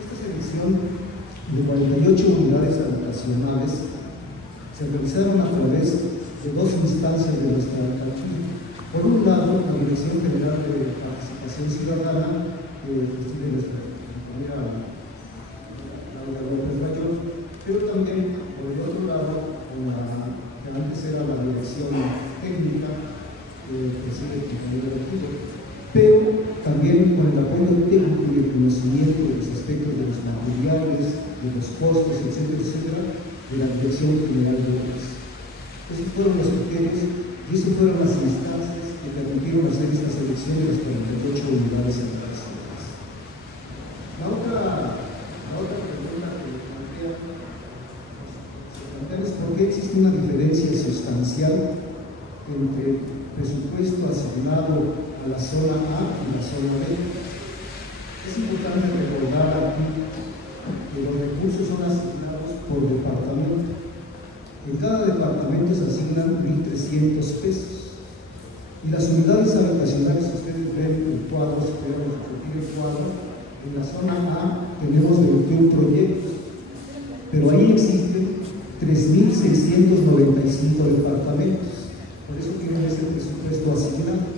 Esta selección de 48 unidades habitacionales se realizaron a través de dos instancias de nuestra alcaldía. Por un lado, la Dirección General de Participación Ciudadana, que tiene nuestra compañera Laura López Mayor, pero también, por el otro lado, que antes era la Dirección Técnica, que preside el compañero Arturo, pero también con el apoyo técnico y el conocimiento de los aspectos de los materiales, de los costos, etcétera, etcétera, de la Dirección General de Obras. Esos fueron los criterios y esas fueron las instancias que permitieron hacer esta selección de las 48 unidades habitacionales. La otra pregunta que plantea es por qué existe una diferencia sustancial entre el presupuesto asignado a la zona A y la zona B. Es importante recordar aquí que los recursos son asignados por departamento. En cada departamento se asignan 1.300 pesos. Y las unidades habitacionales, ustedes ven el cuadro, espero repetir el cuadro, en la zona A tenemos 21 proyectos, pero ahí existen 3.695 departamentos. Por eso tienen ese presupuesto asignado.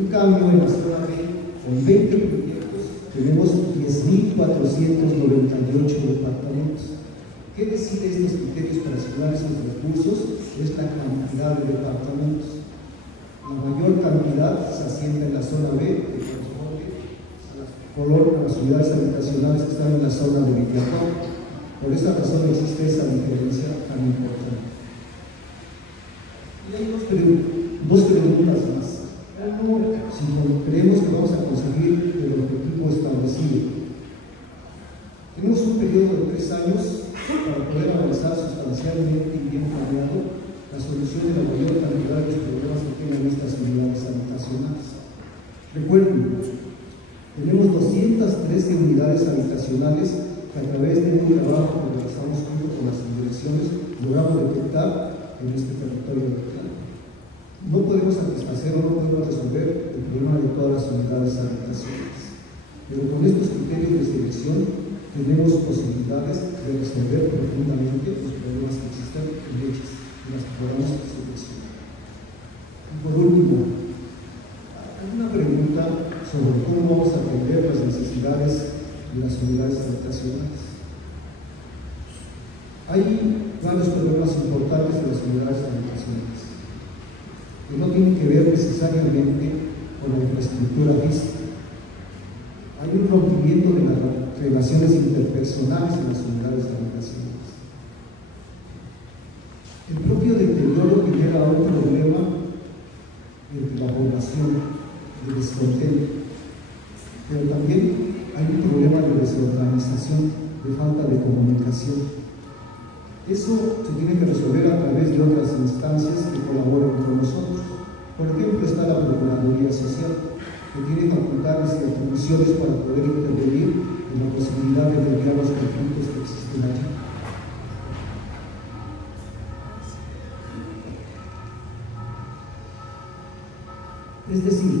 En cambio, en la zona B, con 20 proyectos, tenemos 10.498 departamentos. ¿Qué decide estos criterios para asignar esos recursos? Es la cantidad de departamentos. La mayor cantidad se asienta en la zona B, que corresponde a las unidades habitacionales que están en la zona de Villajuana. Por esta razón existe esa diferencia tan importante. Y hay dos preguntas más. Uno, si creemos que vamos a conseguir el objetivo establecido. Tenemos un periodo de 3 años para poder avanzar sustancialmente y bien planeado la solución de la mayor cantidad de los problemas que tienen estas unidades habitacionales. Recuerden, tenemos 213 unidades habitacionales que a través de un trabajo que realizamos junto con las direcciones logramos detectar en este territorio local. No podemos satisfacer o no podemos resolver el problema de todas las unidades habitacionales, pero con estos criterios de selección tenemos posibilidades de resolver profundamente los problemas que existen en ellas y las que podamos solucionar. Y por último, hay una pregunta sobre cómo vamos a atender las necesidades de las unidades habitacionales. Hay varios problemas importantes de las unidades habitacionales que no tienen que ver necesariamente con la infraestructura física. Hay un rompimiento de las relaciones interpersonales en las unidades habitacionales. El propio deterioro genera un problema entre la población de descontento, pero también hay un problema de desorganización, de falta de comunicación. Eso se tiene que resolver a través de otras instancias que colaboran con nosotros. Por ejemplo, está la Procuraduría Social, que tiene facultades y atribuciones para poder intervenir en la posibilidad de mediar los conflictos que existen allí. Es decir,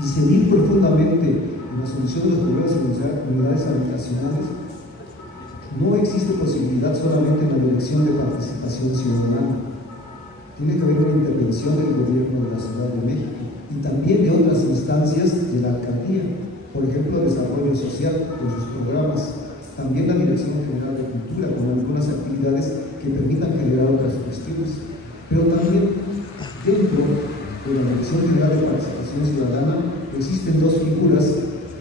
diseñar profundamente en la solución de los problemas en las unidades habitacionales no existe posibilidad solamente en la dirección de participación ciudadana. Tiene que haber una intervención del gobierno de la Ciudad de México y también de otras instancias de la alcaldía, por ejemplo, desarrollo social con sus programas, también la Dirección General de Cultura con algunas actividades que permitan generar otras cuestiones, pero también dentro de la Dirección General de Participación Ciudadana existen dos figuras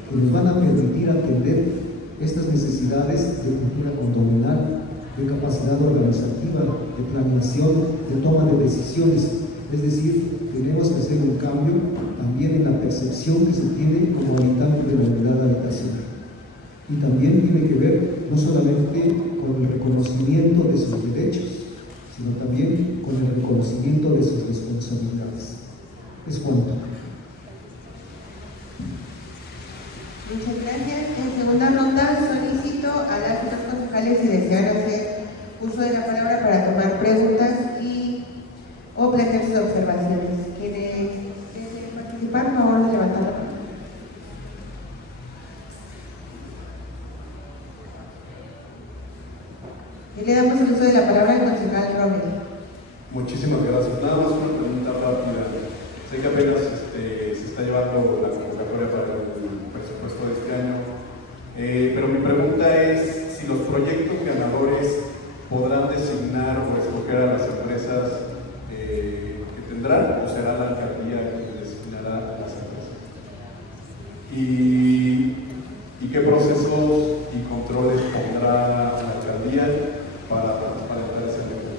que nos van a permitir atender estas necesidades de cultura condominal, de capacidad organizativa, de planeación, de toma de decisiones. Es decir, tenemos que hacer un cambio también en la percepción que se tiene como habitante de la unidad habitacional. Y también tiene que ver no solamente con el reconocimiento de sus derechos, sino también con el reconocimiento de sus responsabilidades. Es cuanto. Muchas gracias. En segunda ronda solicito a las otras concejales si desean hacer uso de la palabra para tomar preguntas o plantear sus observaciones. ¿Quieren participar? Por favor, de levantar la mano. Y le damos el uso de la palabra al concejal Romero. Muchísimas gracias. Nada más una pregunta rápida. Sé que apenas se está llevando la convocatoria para el presupuesto de este año, pero mi pregunta es si los proyectos ganadores podrán designar o escoger a las empresas que tendrán, o será la alcaldía que designará a las empresas. ¿Y qué procesos y controles pondrá la alcaldía para transparentar ese negocio?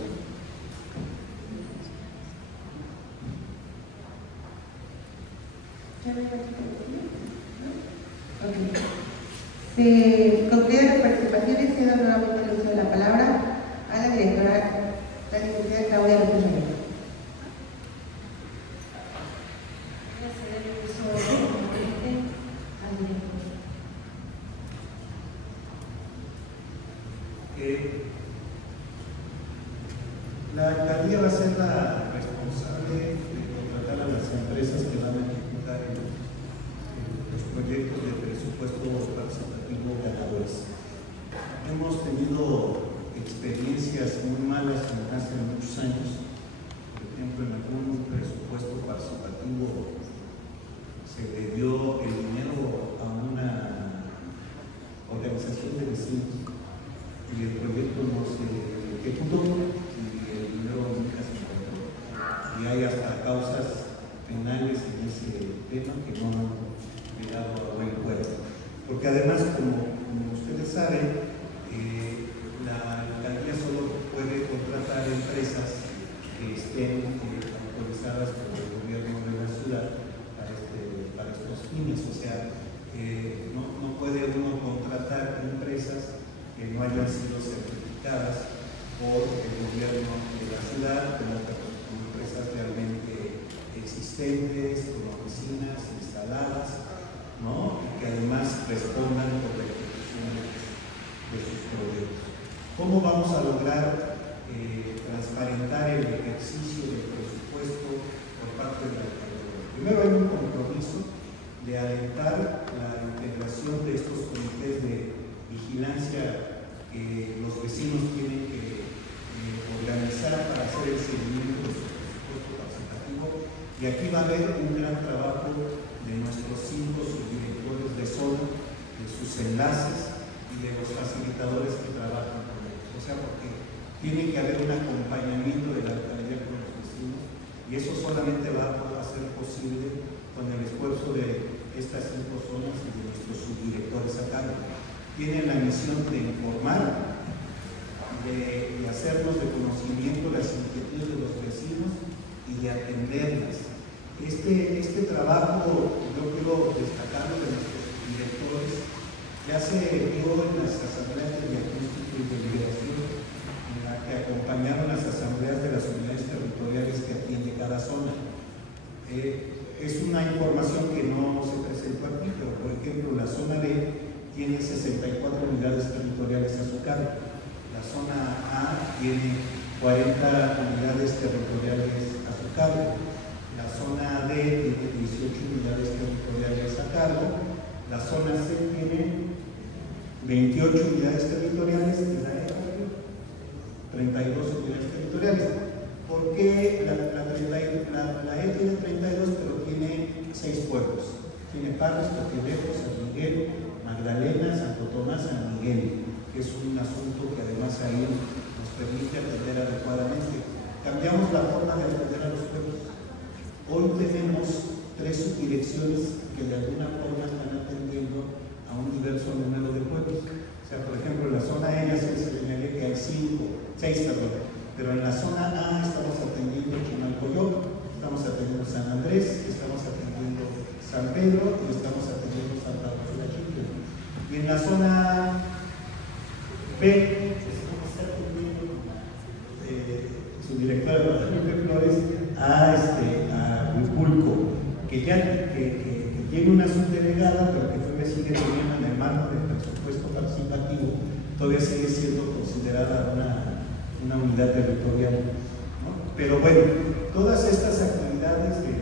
Se concluyen las participaciones, cedo nuevamente el uso de la palabra a la directora, la licenciada Claudia López Reyes. La alcaldía va a ser la responsable de contratar a las empresas que van a ejecutar los proyectos de presupuesto participativo ganadores. Hemos tenido experiencias muy malas hace muchos años. Por ejemplo, en algún presupuesto participativo se le dio el dinero a una organización de vecinos y el proyecto no se ejecutó. Y hay hasta causas penales en ese tema que no han llegado a buen puerto. Porque además, como ustedes saben, la alcaldía solo puede contratar empresas que estén autorizadas por el gobierno de la ciudad para estos fines. O sea, no puede uno contratar empresas que no hayan sido certificadas por el gobierno de la ciudad como empresas realmente existentes, con oficinas instaladas, ¿no? Y que además respondan por la ejecución de sus proyectos. ¿Cómo vamos a lograr transparentar el ejercicio del presupuesto por parte de la alcaldía? Primero hay un compromiso de alentar la integración de estos comités de vigilancia que los vecinos tienen que organizar para hacer el seguimiento de su presupuesto participativo, y aquí va a haber un gran trabajo de nuestros 5 subdirectores de zona, de sus enlaces y de los facilitadores que trabajan con ellos. O sea, porque tiene que haber un acompañamiento de la alcaldía con los vecinos, y eso solamente va a ser posible con el esfuerzo de estas 5 zonas y de nuestros subdirectores a cargo. Tienen la misión de informar, de hacernos de conocimiento las inquietudes de los vecinos y de atenderlas. Este trabajo yo quiero destacarlo de nuestros directores. Ya se dio en las asambleas de diagnóstico y deliberación, en la que acompañaron las asambleas de las unidades territoriales que atiende cada zona. Es una información que no se presentó aquí, pero por ejemplo la zona D tiene 64 unidades territoriales a su cargo. La zona A tiene 40 unidades territoriales a su cargo. La zona D tiene 18 unidades territoriales a cargo. La zona C tiene 28 unidades territoriales y la E 32 unidades territoriales. ¿Por qué la E tiene 32 pero tiene 6 pueblos? Tiene Parras, Cotilejo, San Miguel, Magdalena, Santo Tomás, San Miguel, que es un asunto que además ahí nos permite atender adecuadamente. Cambiamos la forma de atender a los pueblos. Hoy tenemos 3 subdirecciones que de alguna forma están atendiendo a un diverso número de pueblos. O sea, por ejemplo, en la zona E ya se señalé que hay 6, pero en la zona A estamos atendiendo Chimalcoyot, estamos atendiendo San Andrés, estamos atendiendo San Pedro y estamos atendiendo Santa Rosa de Chicle. Y en la zona B estamos atendiendo su directora de Guadalupe Flores a Huipulco, que tiene una subdelegada, pero que todavía sigue teniendo en el marco del presupuesto participativo, todavía sigue siendo considerada una unidad territorial, ¿no? Pero bueno, todas estas actividades de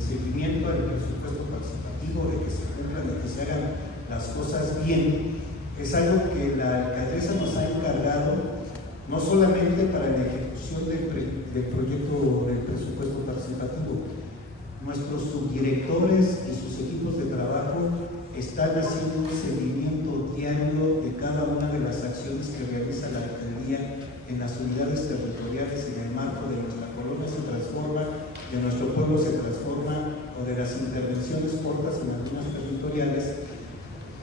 seguimiento del presupuesto participativo, de que se cumplan, de que se hagan las cosas bien, es algo que la alcaldesa nos ha encargado, no solamente para la ejecución del proyecto del presupuesto participativo. Nuestros subdirectores y sus equipos de trabajo están haciendo un seguimiento diario de cada una de las acciones que realiza la alcaldía en las unidades territoriales en el marco de nuestra colonia se transforma, de nuestro pueblo se transforma, o de las intervenciones cortas en algunas territoriales,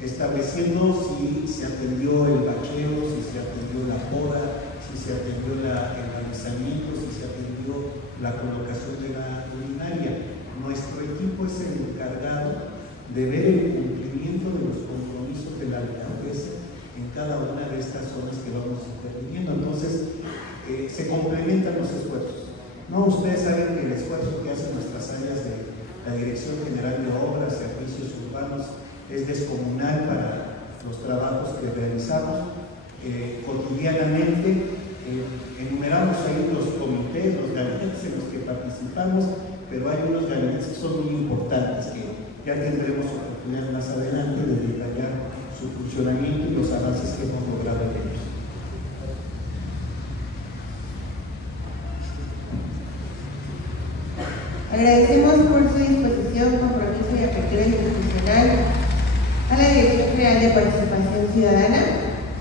estableciendo si se atendió el bacheo, si se atendió la poda, si se atendió el balizamiento, si se atendió la colocación de la urinaria. Nuestro equipo es el encargado de ver el cumplimiento de los compromisos de la alcaldesa en cada una de estas zonas que vamos interviniendo. Entonces, se complementan los esfuerzos. No, ustedes saben que el esfuerzo que hacen nuestras áreas de la Dirección General de Obras, Servicios Urbanos, es descomunal para los trabajos que realizamos cotidianamente. Enumeramos ahí los comités, los gabinetes en los que participamos, pero hay unos gabinetes que son muy importantes, que ya tendremos oportunidad más adelante de detallar su funcionamiento y los avances que hemos logrado en ellos. Agradecemos por su disposición, compromiso y apertura institucional a la Dirección General de Participación Ciudadana.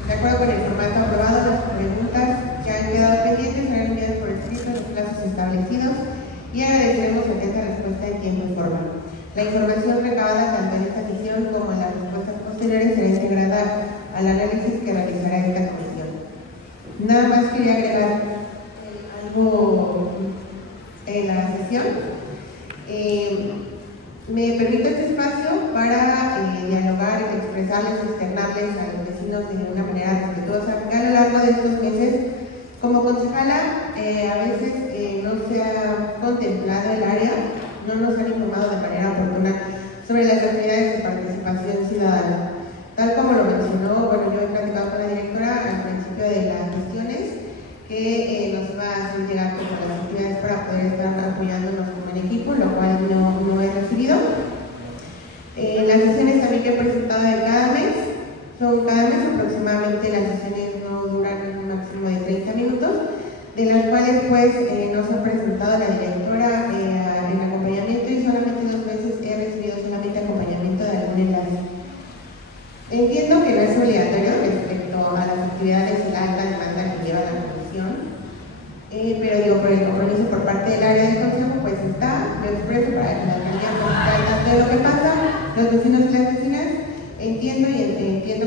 De acuerdo con el formato aprobado, las preguntas que han quedado pendientes serán enviadas por escrito en los plazos establecidos y agradeceremos atenta respuesta en tiempo y forma. La información recabada tanto en esta misión como en las respuestas posteriores será integrada al análisis que realizará esta comisión. Nada más quería agregar algo en la sesión. Me permito este espacio para dialogar, expresarles, externarles a los vecinos de una manera respetuosa. A lo largo de estos meses, como concejala, a veces no se ha contemplado el área, no nos han informado de manera oportuna sobre las actividades de participación ciudadana. Tal como lo mencionó, bueno, yo he platicado con la directora al principio de las gestiones, que nos va a hacer llegar con las actividades para poder estar apoyándonos como en equipo, lo cual no he recibido. Las sesiones también que he presentado de cada mes, son cada mes aproximadamente, las sesiones no duran un máximo de 30 minutos, de las cuales pues nos ha presentado la directora en acompañamiento, y solamente 2 veces he recibido solamente acompañamiento de algún enlace. Entiendo que no es obligatorio respecto a las actividades y la alta demanda que lleva la comisión, pero digo, por el compromiso por parte del área del consejo, pues está, lo expreso para que la alcaldía esté al tanto de lo que pasa, los vecinos y las vecinas. Entiendo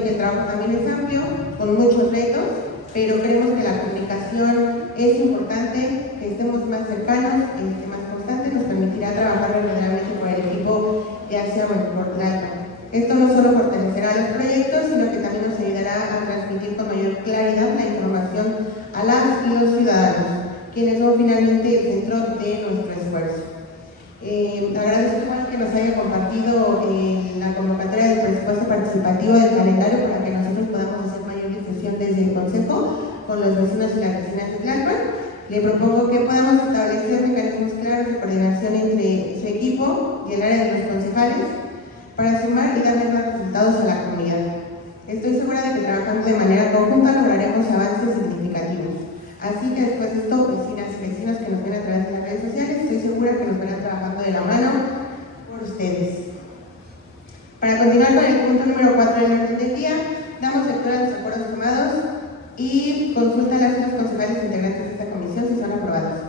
que el trabajo también es amplio, con muchos retos, pero creemos que la comunicación es importante, que estemos más cercanos, que esté más constante, nos permitirá trabajar verdaderamente con el equipo de acción por Tlalpan. Esto no solo fortalecerá los proyectos, sino que también nos ayudará a transmitir con mayor claridad la información a las y los ciudadanos, quienes son finalmente el centro de nuestro esfuerzo. Agradezco igual que nos haya compartido la convocatoria del presupuesto participativo del calendario para que nosotros podamos hacer mayor difusión desde el Consejo con los vecinos y las vecinas de Tlalpan. Le propongo que podamos establecer mecanismos claros de coordinación entre su equipo y el área de los concejales para sumar y dar más datos resultados a la comunidad. Estoy segura de que trabajando de manera conjunta lograremos avances significativos. Así que después de esto, vecinas y vecinos que nos ven a través de las redes sociales, estoy segura que nos verán trabajando de la mano por ustedes. Para continuar con el punto número 4 del orden del día, damos lectura a los acuerdos firmados y consulta a las y los concejales integrantes de esta comisión si son aprobados.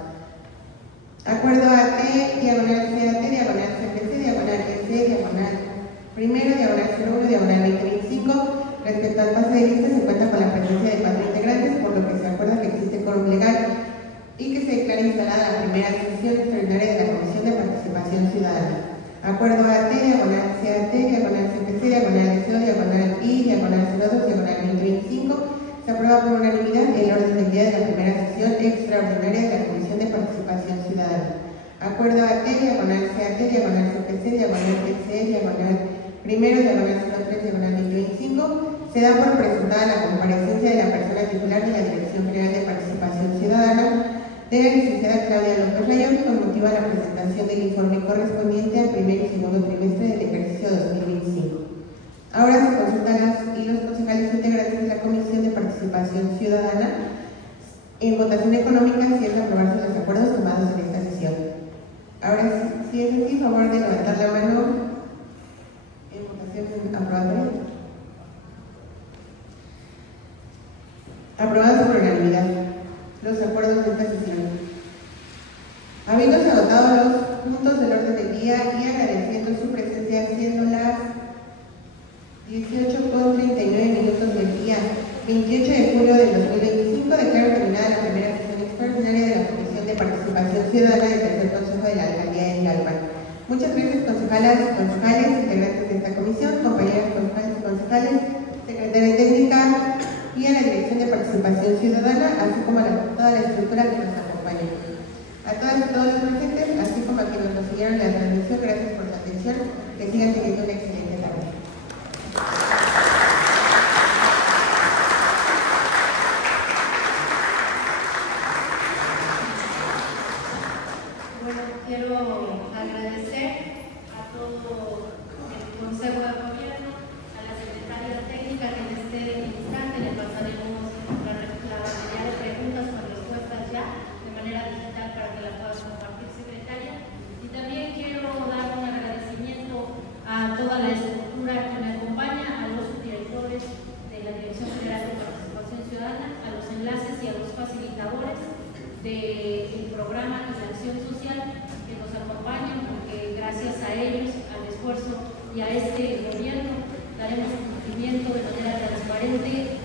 Acuerdo AT, diagonal CAT, diagonal CPC, diagonal EC, diagonal primero, diagonal 01, diagonal 2025. Respecto al pase de lista, se cuenta con la presencia de 4 integrantes, por lo que se acuerda que existe quórum legal y que se declara instalada la primera sesión extraordinaria de la Comisión de Participación Ciudadana. Acuerdo AT, diagonal CAT, diagonal CPC, diagonal SO, diagonal I, diagonal 02, diagonal 2025. Se aprueba por unanimidad el orden del día de la primera sesión extraordinaria de la Comisión de Participación Ciudadana. Acuerdo AT, diagonal CAT, diagonal CPC, diagonal TC, diagonal primero, diagonal 03, diagonal 2025. Se da por presentada la comparecencia de la persona titular de la Dirección General de Participación Ciudadana, de la licenciada Claudia López Rayón, con motivo a la presentación del informe correspondiente al primer y segundo trimestre del ejercicio 2025. Ahora se consultan las y los concejales integrantes de la Comisión de Participación Ciudadana en votación económica si es aprobarse los acuerdos tomados en esta sesión. Ahora, si es así, favor de levantar la mano en votación aprobatoria. Aprobados por unanimidad los acuerdos de esta sesión. Habiéndose agotado los puntos del orden del día y agradeciendo su presencia, siendo las 18:39 del día 28 de julio del 2025, declaro terminada la primera sesión extraordinaria de la Comisión de Participación Ciudadana del Tercer Consejo de la Alcaldía de Tlalpan. Muchas gracias, concejalas y concejales, integrantes de esta comisión, compañeras concejales y concejales, secretaria técnica y a la Dirección de Participación Ciudadana, así como a toda la estructura que nos acompaña. A todas y todos los presentes, así como a quienes nos siguieron la transmisión, gracias por su atención. Que sigan teniendo una excelente tarde. Bueno, quiero agradecer a todo el Consejo de Gobierno, a la Secretaría Técnica que en este instante le pasaremos la mayoría de preguntas con respuestas ya de manera digital para que la pueda compartir, Secretaria. Y también quiero dar un agradecimiento a toda la estructura que me acompaña, a los directores de la Dirección General de Participación Ciudadana, a los enlaces y a los facilitadores del programa y la acción social que nos acompañan, porque gracias a ellos, al esfuerzo y a este gobierno, daremos cumplimiento de manera transparente